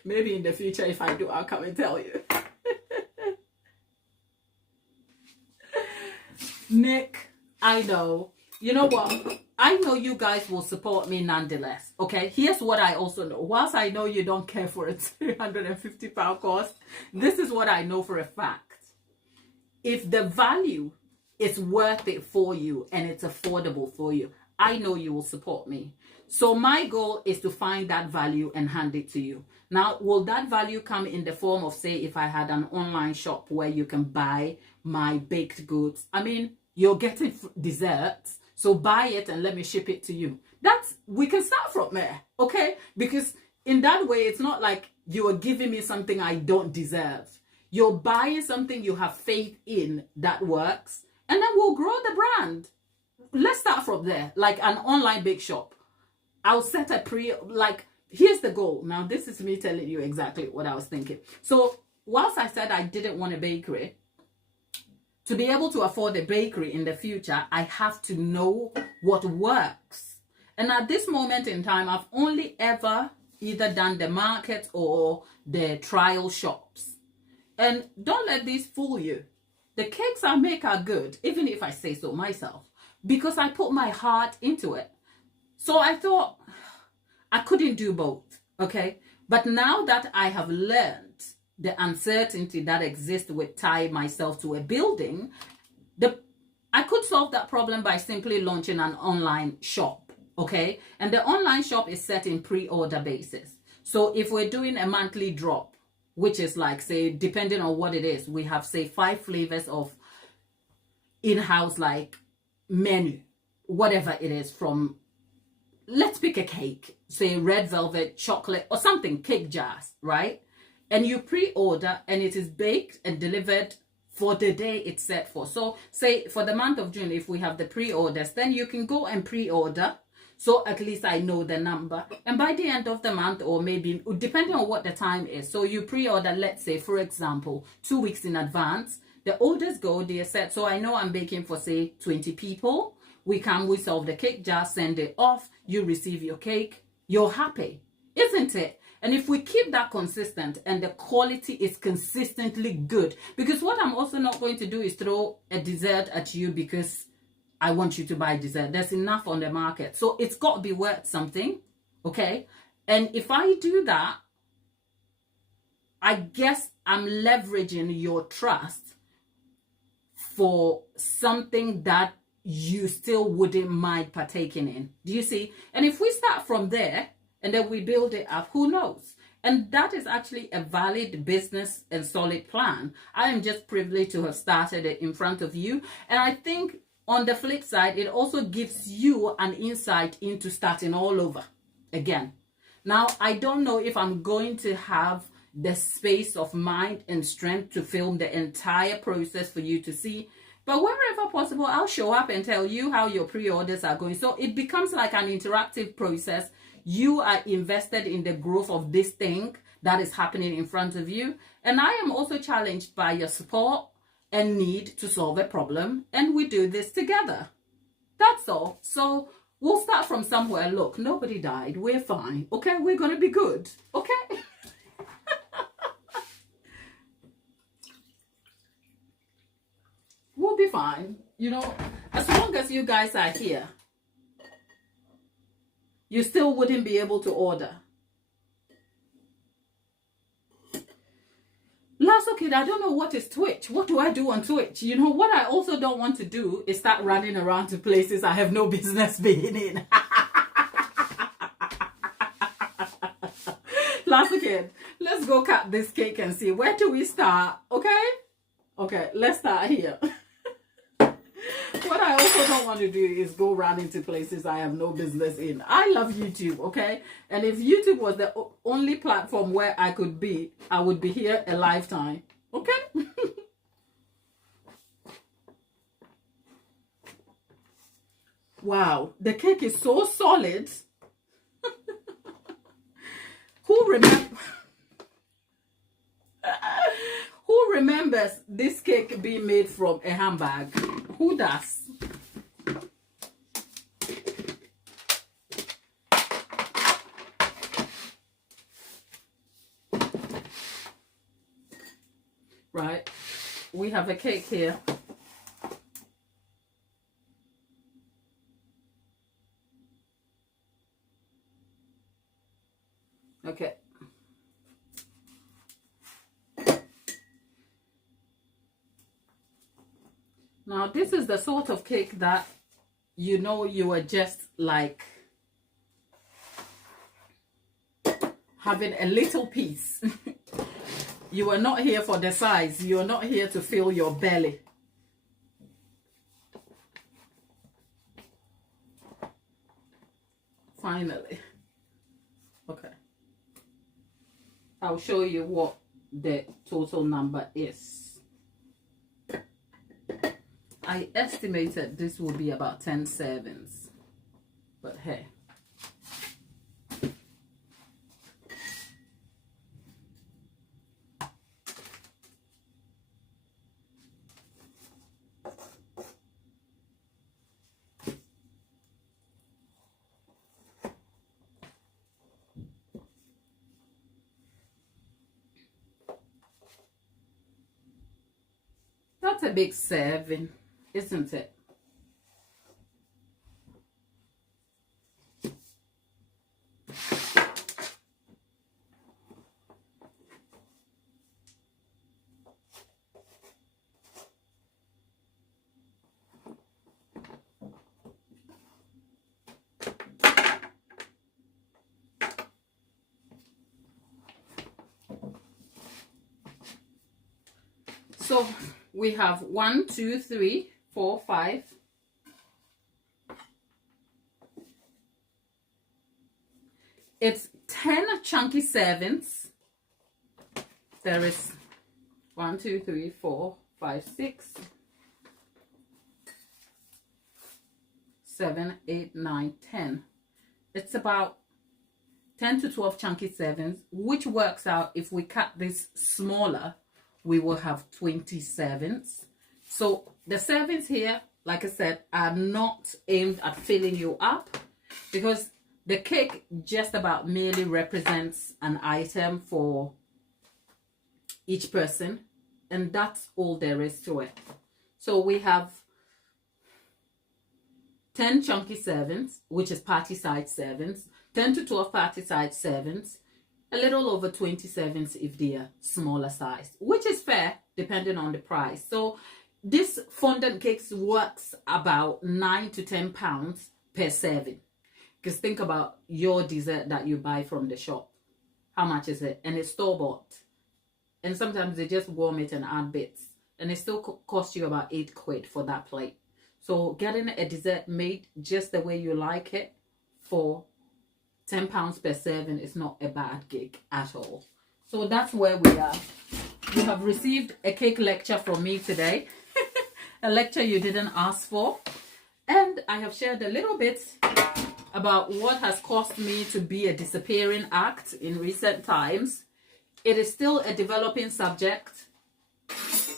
Maybe in the future, if I do, I'll come and tell you. Nick, I know. You know what? I know you guys will support me nonetheless. Okay? Here's what I also know. Whilst I know you don't care for a £350 course, this is what I know for a fact. If the value is worth it for you and it's affordable for you, I know you will support me. So my goal is to find that value and hand it to you. Now, will that value come in the form of, say, if I had an online shop where you can buy my baked goods? I mean, you're getting desserts, so buy it and let me ship it to you. We can start from there, okay? Because in that way, it's not like you are giving me something I don't deserve. You're buying something you have faith in that works, and then we'll grow the brand. Let's start from there, like an online bake shop. I'll set a here's the goal. Now, this is me telling you exactly what I was thinking. So whilst I said I didn't want a bakery, to be able to afford a bakery in the future, I have to know what works. And at this moment in time, I've only ever either done the market or the trial shops. And don't let these fool you. The cakes I make are good, even if I say so myself, because I put my heart into it. So I thought I couldn't do both, okay? But now that I have learned the uncertainty that exists with tying myself to a building, I could solve that problem by simply launching an online shop, okay? And the online shop is set in pre-order basis. So if we're doing a monthly drop, which is like, say, depending on what it is, we have, say, 5 flavors of in-house, like, menu, whatever it is, from, let's pick a cake, say red velvet, chocolate, or something, cake jars, right? And you pre-order, and it is baked and delivered for the day it's set for. So say for the month of June, if we have the pre-orders, then you can go and pre-order. So at least I know the number. And by the end of the month, or maybe depending on what the time is. So you pre-order, let's say, for example, 2 weeks in advance. The orders go, they are set. So I know I'm baking for, say, 20 people. We solve the cake jar, send it off. You receive your cake. You're happy, isn't it? And if we keep that consistent and the quality is consistently good, because what I'm also not going to do is throw a dessert at you because I want you to buy dessert. There's enough on the market. So it's got to be worth something, okay? And if I do that, I guess I'm leveraging your trust for something that you still wouldn't mind partaking in. Do you see? And if we start from there and then we build it up, who knows? And that is actually a valid business and solid plan. I am just privileged to have started it in front of you. And I think on the flip side, it also gives you an insight into starting all over again. Now, I don't know if I'm going to have the space of mind and strength to film the entire process for you to see. But wherever possible, I'll show up and tell you how your pre-orders are going. So it becomes like an interactive process. You are invested in the growth of this thing that is happening in front of you. And I am also challenged by your support and need to solve a problem. And we do this together. That's all. So we'll start from somewhere. Look, nobody died. We're fine. Okay, we're going to be good. Okay? We'll be fine. You know, as long as you guys are here, you still wouldn't be able to order. Last kid, I don't know what is Twitch. What do I do on Twitch? You know, what I also don't want to do is start running around to places I have no business being in. Last kid, let's go cut this cake and see. Where do we start? Okay? Okay, let's start here. What I also don't want to do is go run into places I have no business in. I love YouTube, okay? And if YouTube was the only platform where I could be, I would be here a lifetime, okay? Wow, the cake is so solid. Who remembers this cake being made from a handbag? Who does? Right, we have a cake here. Okay. Now, this is the sort of cake that, you know, you are just like having a little piece. You are not here for the size. You are not here to fill your belly. Finally. Okay. I'll show you what the total number is. I estimated this will be about 10 servings, but hey. That's a big serving, isn't it? So we have 1, 2, 3, 4, 5. It's 10 chunky servings. There is 1, 2, 3, 4, 5, 6, 7, 8, 9, 10. It's about 10 to 12 chunky servings, which works out, if we cut this smaller, we will have 20 servings. So the servings here, like I said, are not aimed at filling you up, because the cake just about merely represents an item for each person, and that's all there is to it. So we have 10 chunky servings, which is party size servings, 10 to 12 party size servings, a little over 20 servings if they are smaller size, which is fair depending on the price. So this fondant cakes works about 9 to 10 pounds per serving. Because think about your dessert that you buy from the shop. How much is it? And it's store-bought. And sometimes they just warm it and add bits. And it still costs you about 8 quid for that plate. So getting a dessert made just the way you like it for £10 per serving is not a bad gig at all. So that's where we are. You have received a cake lecture from me today. A lecture you didn't ask for. And I have shared a little bit about what has caused me to be a disappearing act in recent times. It is still a developing subject.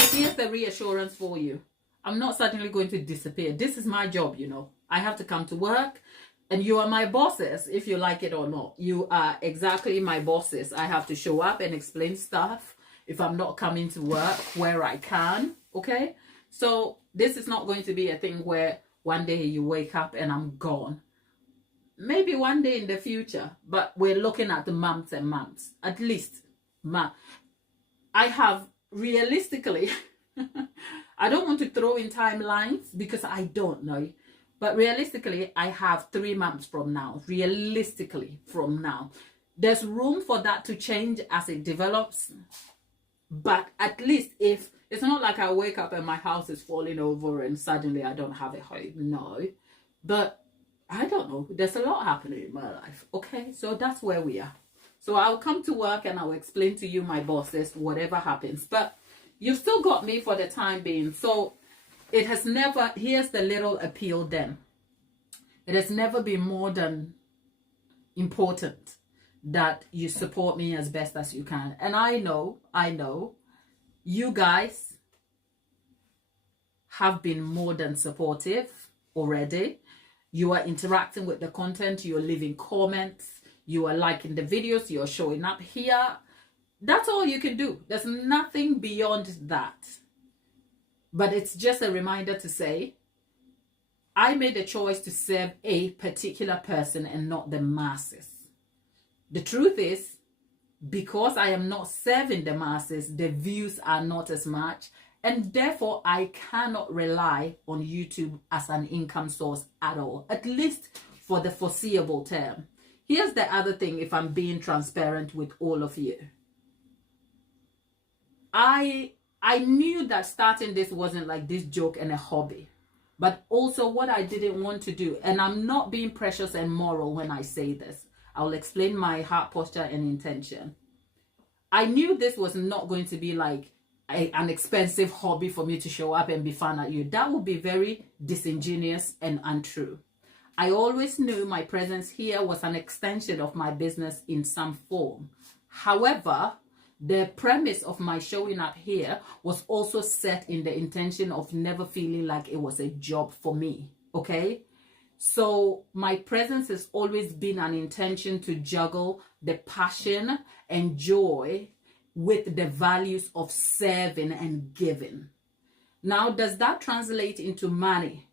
Here's the reassurance for you. I'm not suddenly going to disappear. This is my job, you know. I have to come to work. And you are my bosses, if you like it or not. You are exactly my bosses. I have to show up and explain stuff if I'm not coming to work where I can, okay? So this is not going to be a thing where one day you wake up and I'm gone. Maybe one day in the future, but we're looking at the months and months. At least, I have realistically, I don't want to throw in timelines because I don't know. But realistically, I have 3 months from now. Realistically, from now. There's room for that to change as it develops. But at least if it's not like I wake up and my house is falling over and suddenly I don't have a home. No. But I don't know. There's a lot happening in my life. Okay, so that's where we are. So I'll come to work and I'll explain to you, my bosses, whatever happens. But you've still got me for the time being. So it has never, here's the little appeal then. It has never been more than important that you support me as best as you can. And I know, you guys have been more than supportive already. You are interacting with the content, you're leaving comments, you are liking the videos, you're showing up here. That's all you can do. There's nothing beyond that. But it's just a reminder to say, I made a choice to serve a particular person and not the masses. The truth is, because I am not serving the masses, the views are not as much, and therefore I cannot rely on YouTube as an income source at all, at least for the foreseeable term. Here's the other thing, if I'm being transparent with all of you. I knew that starting this wasn't like this joke and a hobby, but also what I didn't want to do, and I'm not being precious and moral when I say this. I'll explain my heart posture and intention. I knew this was not going to be like an expensive hobby for me to show up and be fun at you. That would be very disingenuous and untrue. I always knew my presence here was an extension of my business in some form. However, the premise of my showing up here was also set in the intention of never feeling like it was a job for me, okay? So my presence has always been an intention to juggle the passion and joy with the values of serving and giving. Now, does that translate into money?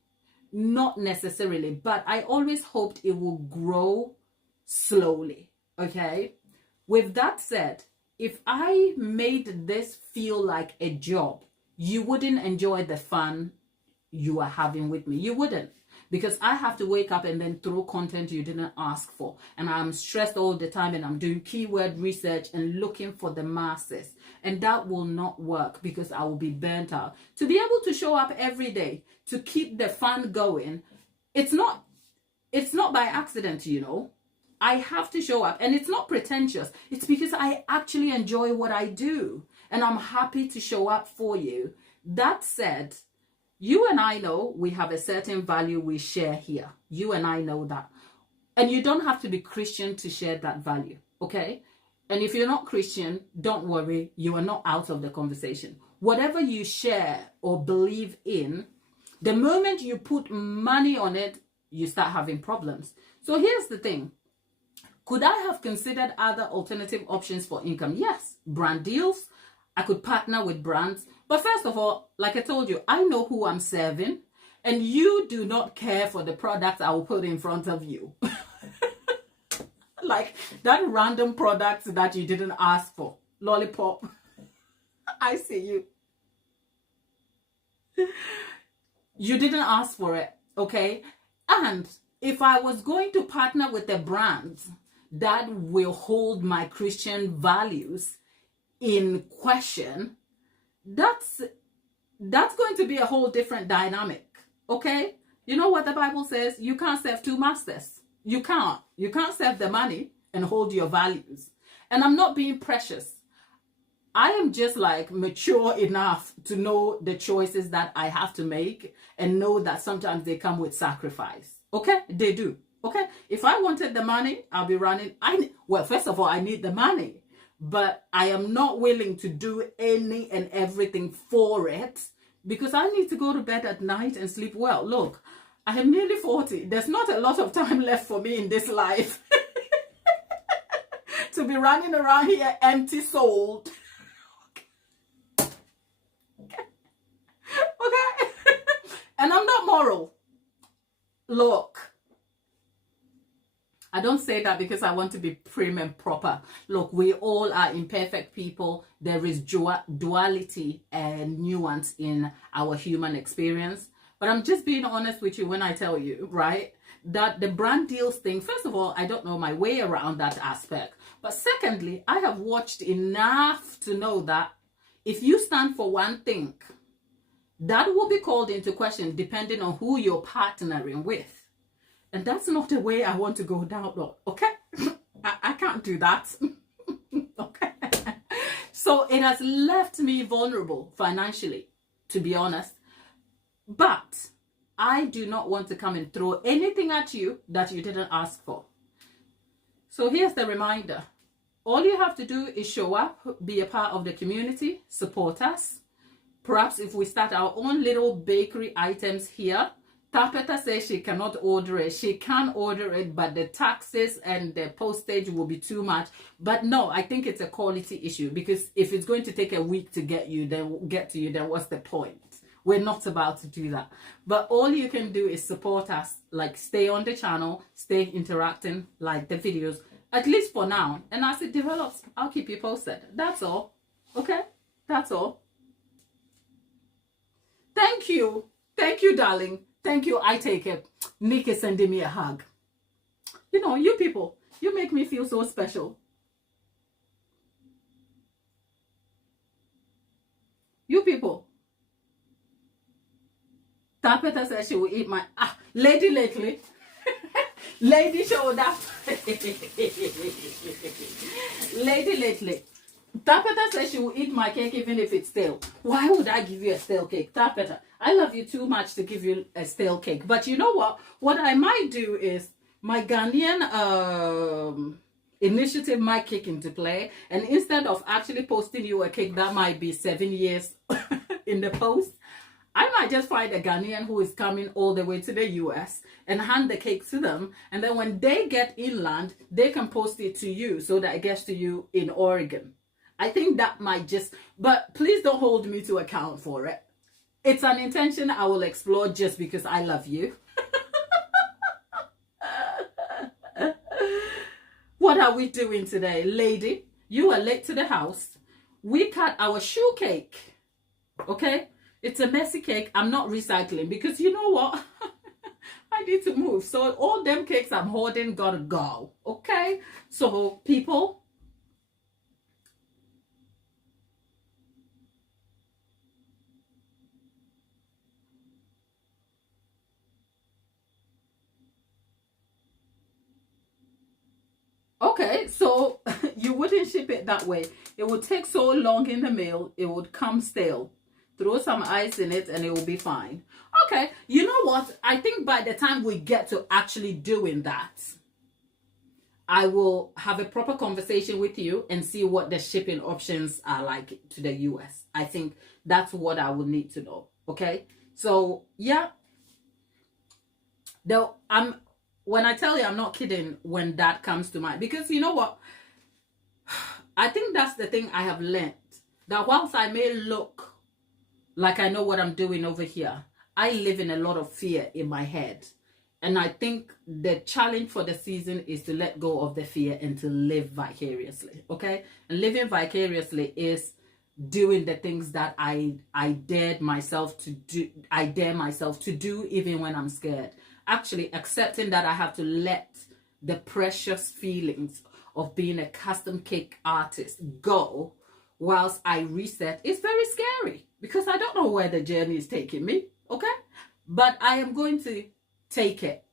Not necessarily, but I always hoped it will grow slowly. Okay. With that said, if I made this feel like a job, you wouldn't enjoy the fun you are having with me. You wouldn't, because I have to wake up and then throw content you didn't ask for, and I'm stressed all the time, and I'm doing keyword research and looking for the masses, and that will not work because I will be burnt out. To be able to show up every day to keep the fun going, it's not by accident, you know. I have to show up, and it's not pretentious. It's because I actually enjoy what I do, and I'm happy to show up for you. That said, you and I know we have a certain value we share here. You and I know that. And you don't have to be Christian to share that value, okay? And if you're not Christian, don't worry, you are not out of the conversation. Whatever you share or believe in, the moment you put money on it, you start having problems. So here's the thing. Could I have considered other alternative options for income? Yes, brand deals. I could partner with brands. But first of all, like I told you, I know who I'm serving, and you do not care for the products I will put in front of you. Like that random product that you didn't ask for. Lollipop. I see you. You didn't ask for it, okay? And if I was going to partner with a brand that will hold my Christian values in question, that's going to be a whole different dynamic, okay? You know what the Bible says? You can't serve two masters. You can't serve the money and hold your values. And I'm not being precious. I am just like mature enough to know the choices that I have to make and know that sometimes they come with sacrifice. Okay? They do. Okay? If I wanted the money, I'll be running. Well, first of all, I need the money, but I am not willing to do any and everything for it because I need to go to bed at night and sleep well. Look, I am nearly 40. There's not a lot of time left for me in this life to be running around here empty-souled. Okay? And I'm not moral. Look, I don't say that because I want to be prim and proper. Look, we all are imperfect people. There is duality and nuance in our human experience. But I'm just being honest with you when I tell you, right, that the brand deals thing, first of all, I don't know my way around that aspect. But secondly, I have watched enough to know that if you stand for one thing, that will be called into question depending on who you're partnering with. And that's not the way I want to go down, okay? I can't do that. Okay? So it has left me vulnerable financially, to be honest. But I do not want to come and throw anything at you that you didn't ask for. So here's the reminder. All you have to do is show up, be a part of the community, support us. Perhaps if we start our own little bakery items here. Tapeta says she cannot order it. She can order it, but the taxes and the postage will be too much. But no, I think it's a quality issue, because if it's going to take a week to get to you, then what's the point? We're not about to do that. But all you can do is support us, like stay on the channel, stay interacting, like the videos, at least for now. And as it develops, I'll keep you posted. That's all. Okay? That's all. Thank you. Thank you, darling. Thank you. I take it. Nick is sending me a hug. You know, you people, you make me feel so special. You people. Tapeta says she will eat my... lady lately. Lady showed up. Lady lately. Tapeta says she will eat my cake even if it's stale. Why would I give you a stale cake? Tapeta, I love you too much to give you a stale cake. But you know what? What I might do is my Ghanaian initiative might kick into play. And instead of actually posting you a cake that might be 7 years in the post, I might just find a Ghanaian who is coming all the way to the US and hand the cake to them. And then when they get inland, they can post it to you so that it gets to you in Oregon. I think that might just, but please don't hold me to account for it. It's an intention I will explore just because I love you. What are we doing today? Lady, you are late to the house. We cut our shoe cake. Okay? It's a messy cake. I'm not recycling because you know what? I need to move. So all them cakes I'm hoarding gotta go. Okay? So people, okay, so you wouldn't ship it that way. It would take so long in the mail, it would come stale. Throw some ice in it and it will be fine. Okay, you know what? I think by the time we get to actually doing that, I will have a proper conversation with you and see what the shipping options are like to the US. I think that's what I will need to know. Okay, so yeah, though when I tell you I'm not kidding when that comes to mind, because you know what, I think that's the thing I have learned, that whilst I may look like I know what I'm doing over here, I live in a lot of fear in my head. And I think the challenge for the season is to let go of the fear and to live vicariously. Okay, and living vicariously is doing the things that I dare myself to do even when I'm scared. Actually accepting that I have to let the precious feelings of being a custom cake artist go whilst I reset is very scary because I don't know where the journey is taking me. Okay, but I am going to take it.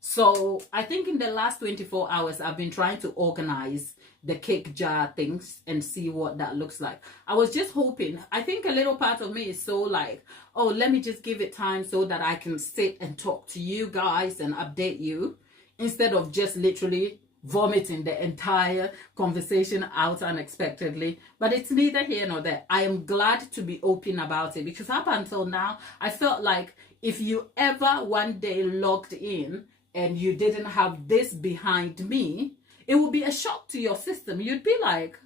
So I think in the last 24 hours, I've been trying to organize the cake jar things and see what that looks like. I was just hoping, I think a little part of me is so like, oh, let me just give it time so that I can sit and talk to you guys and update you instead of just literally vomiting the entire conversation out unexpectedly. But it's neither here nor there. I am glad to be open about it because up until now, I felt like if you ever one day logged in and you didn't have this behind me, it would be a shock to your system. You'd be like,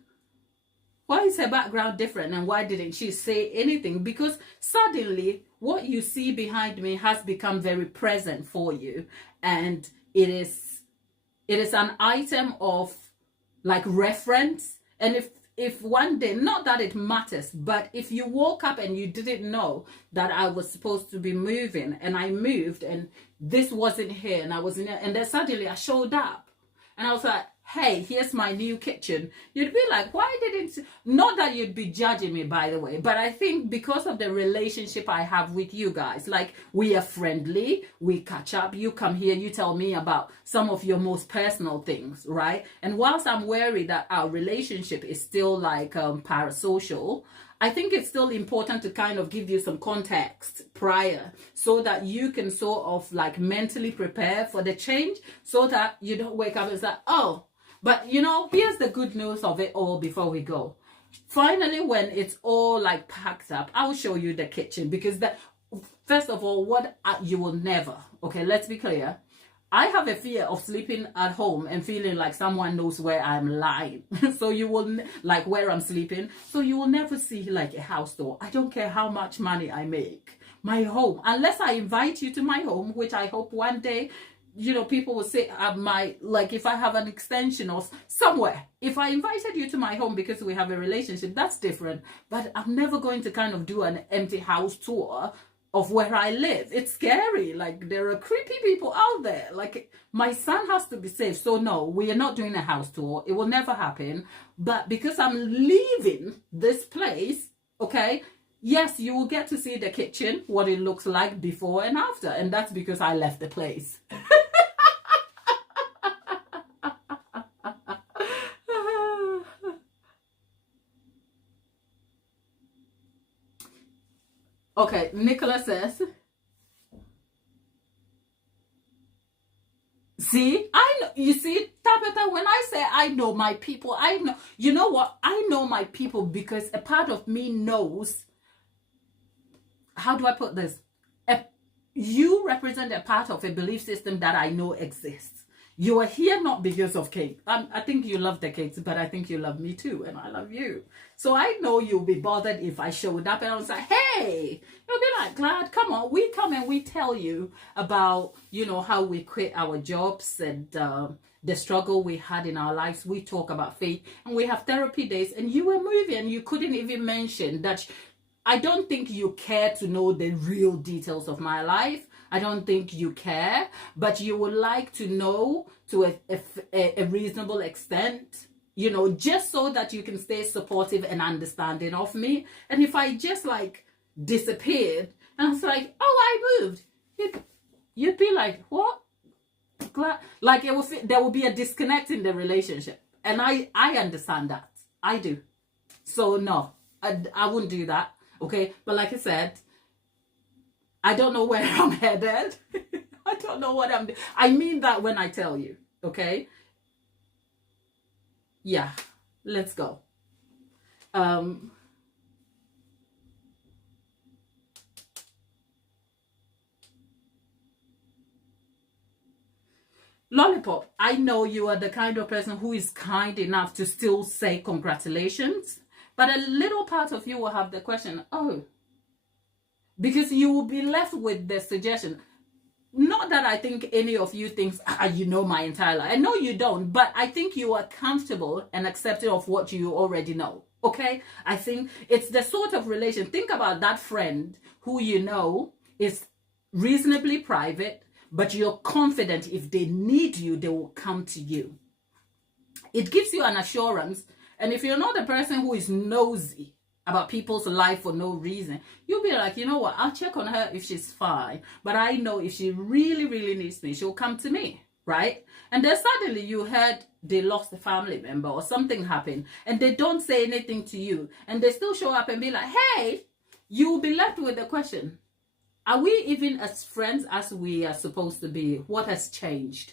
why is her background different and why didn't she say anything? Because suddenly what you see behind me has become very present for you, and it is an item of like reference. And if one day, not that it matters, but if you woke up and you didn't know that I was supposed to be moving and I moved and this wasn't here and I wasn't here, and then suddenly I showed up and I was like, hey, here's my new kitchen, you'd be like, why didn't, not that you'd be judging me, by the way, but I think because of the relationship I have with you guys, like we are friendly, we catch up, you come here, you tell me about some of your most personal things, right? And whilst I'm worried that our relationship is still like parasocial, I think it's still important to kind of give you some context prior so that you can sort of like mentally prepare for the change so that you don't wake up and say, oh, but you know, here's the good news of it all before we go. Finally, when it's all like packed up, I will show you the kitchen because first of all, what you will never, okay, let's be clear. I have a fear of sleeping at home and feeling like someone knows where I'm lying. So you will, like where I'm sleeping. So you will never see like a house tour. I don't care how much money I make. My home, unless I invite you to my home, which I hope one day, you know, people will say like if I have an extension or somewhere, if I invited you to my home because we have a relationship, that's different. But I'm never going to kind of do an empty house tour of where I live. It's scary. Like there are creepy people out there. Like my son has to be safe. So no, we are not doing a house tour. It will never happen. But because I'm leaving this place, okay, yes, you will get to see the kitchen, what it looks like before and after. And that's because I left the place. Okay, Nicola says, see, I know, you see, Tabitha, when I say I know my people, I know, you know what? I know my people because a part of me knows, how do I put this? You represent a part of a belief system that I know exists. You are here not because of cake. I think you love the cakes, but I think you love me too, and I love you. So I know you'll be bothered if I showed up and I was like, hey, you'll be like, Glad, come on. We come and we tell you about, you know, how we quit our jobs and the struggle we had in our lives. We talk about faith and we have therapy days, and you were moving and you couldn't even mention that. I don't think you care to know the real details of my life. I don't think you care, but you would like to know to a reasonable extent, you know, just so that you can stay supportive and understanding of me. And if I just like disappeared and I was like, oh, I moved, you'd be like, what? Like there will be a disconnect in the relationship. And I understand that. I do. So no, I wouldn't do that. Okay. But like I said, I don't know where I'm headed. I don't know what I'm doing. I mean that when I tell you, okay? Yeah, let's go. Lollipop, I know you are the kind of person who is kind enough to still say congratulations, but a little part of you will have the question, oh, because you will be left with the suggestion. Not that I think any of you thinks, you know my entire life. I know you don't, but I think you are comfortable and accepting of what you already know. Okay? I think it's the sort of relation. Think about that friend who you know is reasonably private, but you're confident if they need you, they will come to you. It gives you an assurance. And if you're not a person who is nosy about people's life for no reason, you'll be like, you know what, I'll check on her if she's fine, but I know if she really, really needs me, she'll come to me, right? And then suddenly you heard they lost a family member or something happened, and they don't say anything to you, and they still show up and be like, hey, you'll be left with the question, are we even as friends as we are supposed to be? What has changed?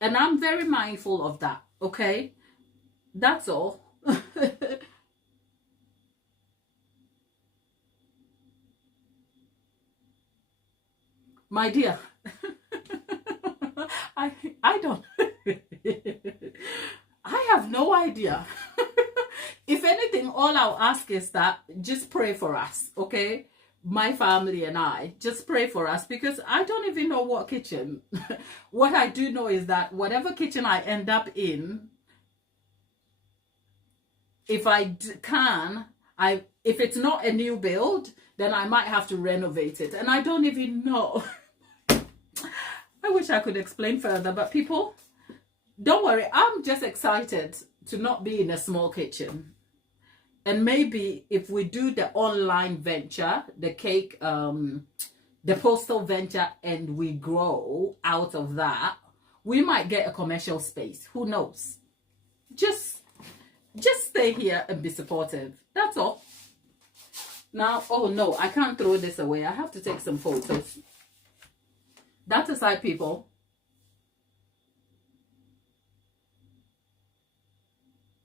And I'm very mindful of that, okay? That's all. My dear, I don't, I have no idea. If anything, all I'll ask is that just pray for us, okay? My family and I, just pray for us, because I don't even know what kitchen. What I do know is that whatever kitchen I end up in, if I can, if it's not a new build, then I might have to renovate it. And I don't even know. I wish I could explain further, but people, don't worry. I'm just excited to not be in a small kitchen. And maybe if we do the online venture, the cake, the postal venture, and we grow out of that, we might get a commercial space. Who knows? Just stay here and be supportive. That's all. Now, oh no, I can't throw this away. I have to take some photos. That aside, people,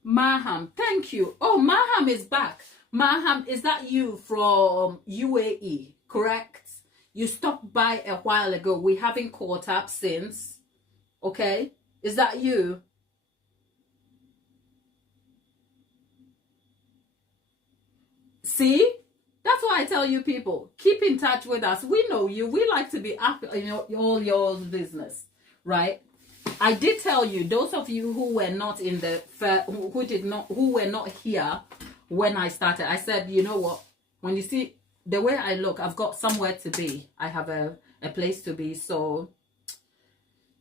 Maham, thank you. Oh, Maham is back. Maham, is that you from UAE, correct? You stopped by a while ago. We haven't caught up since. Okay? Is that you? See? That's why I tell you people, keep in touch with us. We know you. We like to be up in all your business, right? I did tell you, those of you who were not in the who were not here when I started, I said, you know what? When you see the way I look, I've got somewhere to be. I have a place to be. So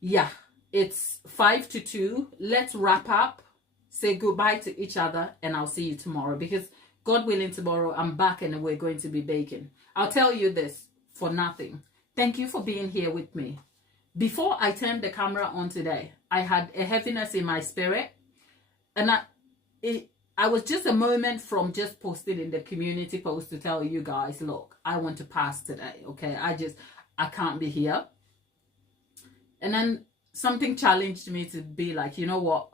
yeah, it's 5 to 2. Let's wrap up, say goodbye to each other, and I'll see you tomorrow, because God willing, tomorrow I'm back and we're going to be baking. I'll tell you this for nothing. Thank you for being here with me. Before I turned the camera on today, I had a heaviness in my spirit, and I was just a moment from just posting in the community post to tell you guys, look, I want to pass today, okay? I can't be here. And then something challenged me to be like, you know what?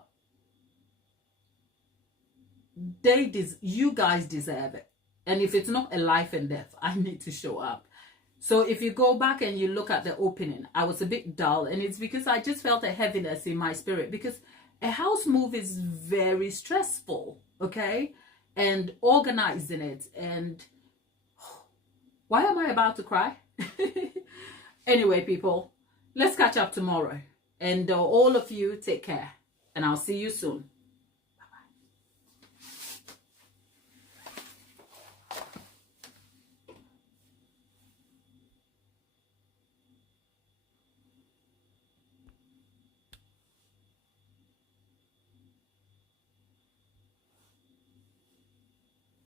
You guys deserve it. And if it's not a life and death, I need to show up. So if you go back and you look at the opening, I was a bit dull, and it's because I just felt a heaviness in my spirit, because a house move is very stressful, okay? And organizing it, and why am I about to cry? Anyway, people, let's catch up tomorrow. And all of you, take care. And I'll see you soon.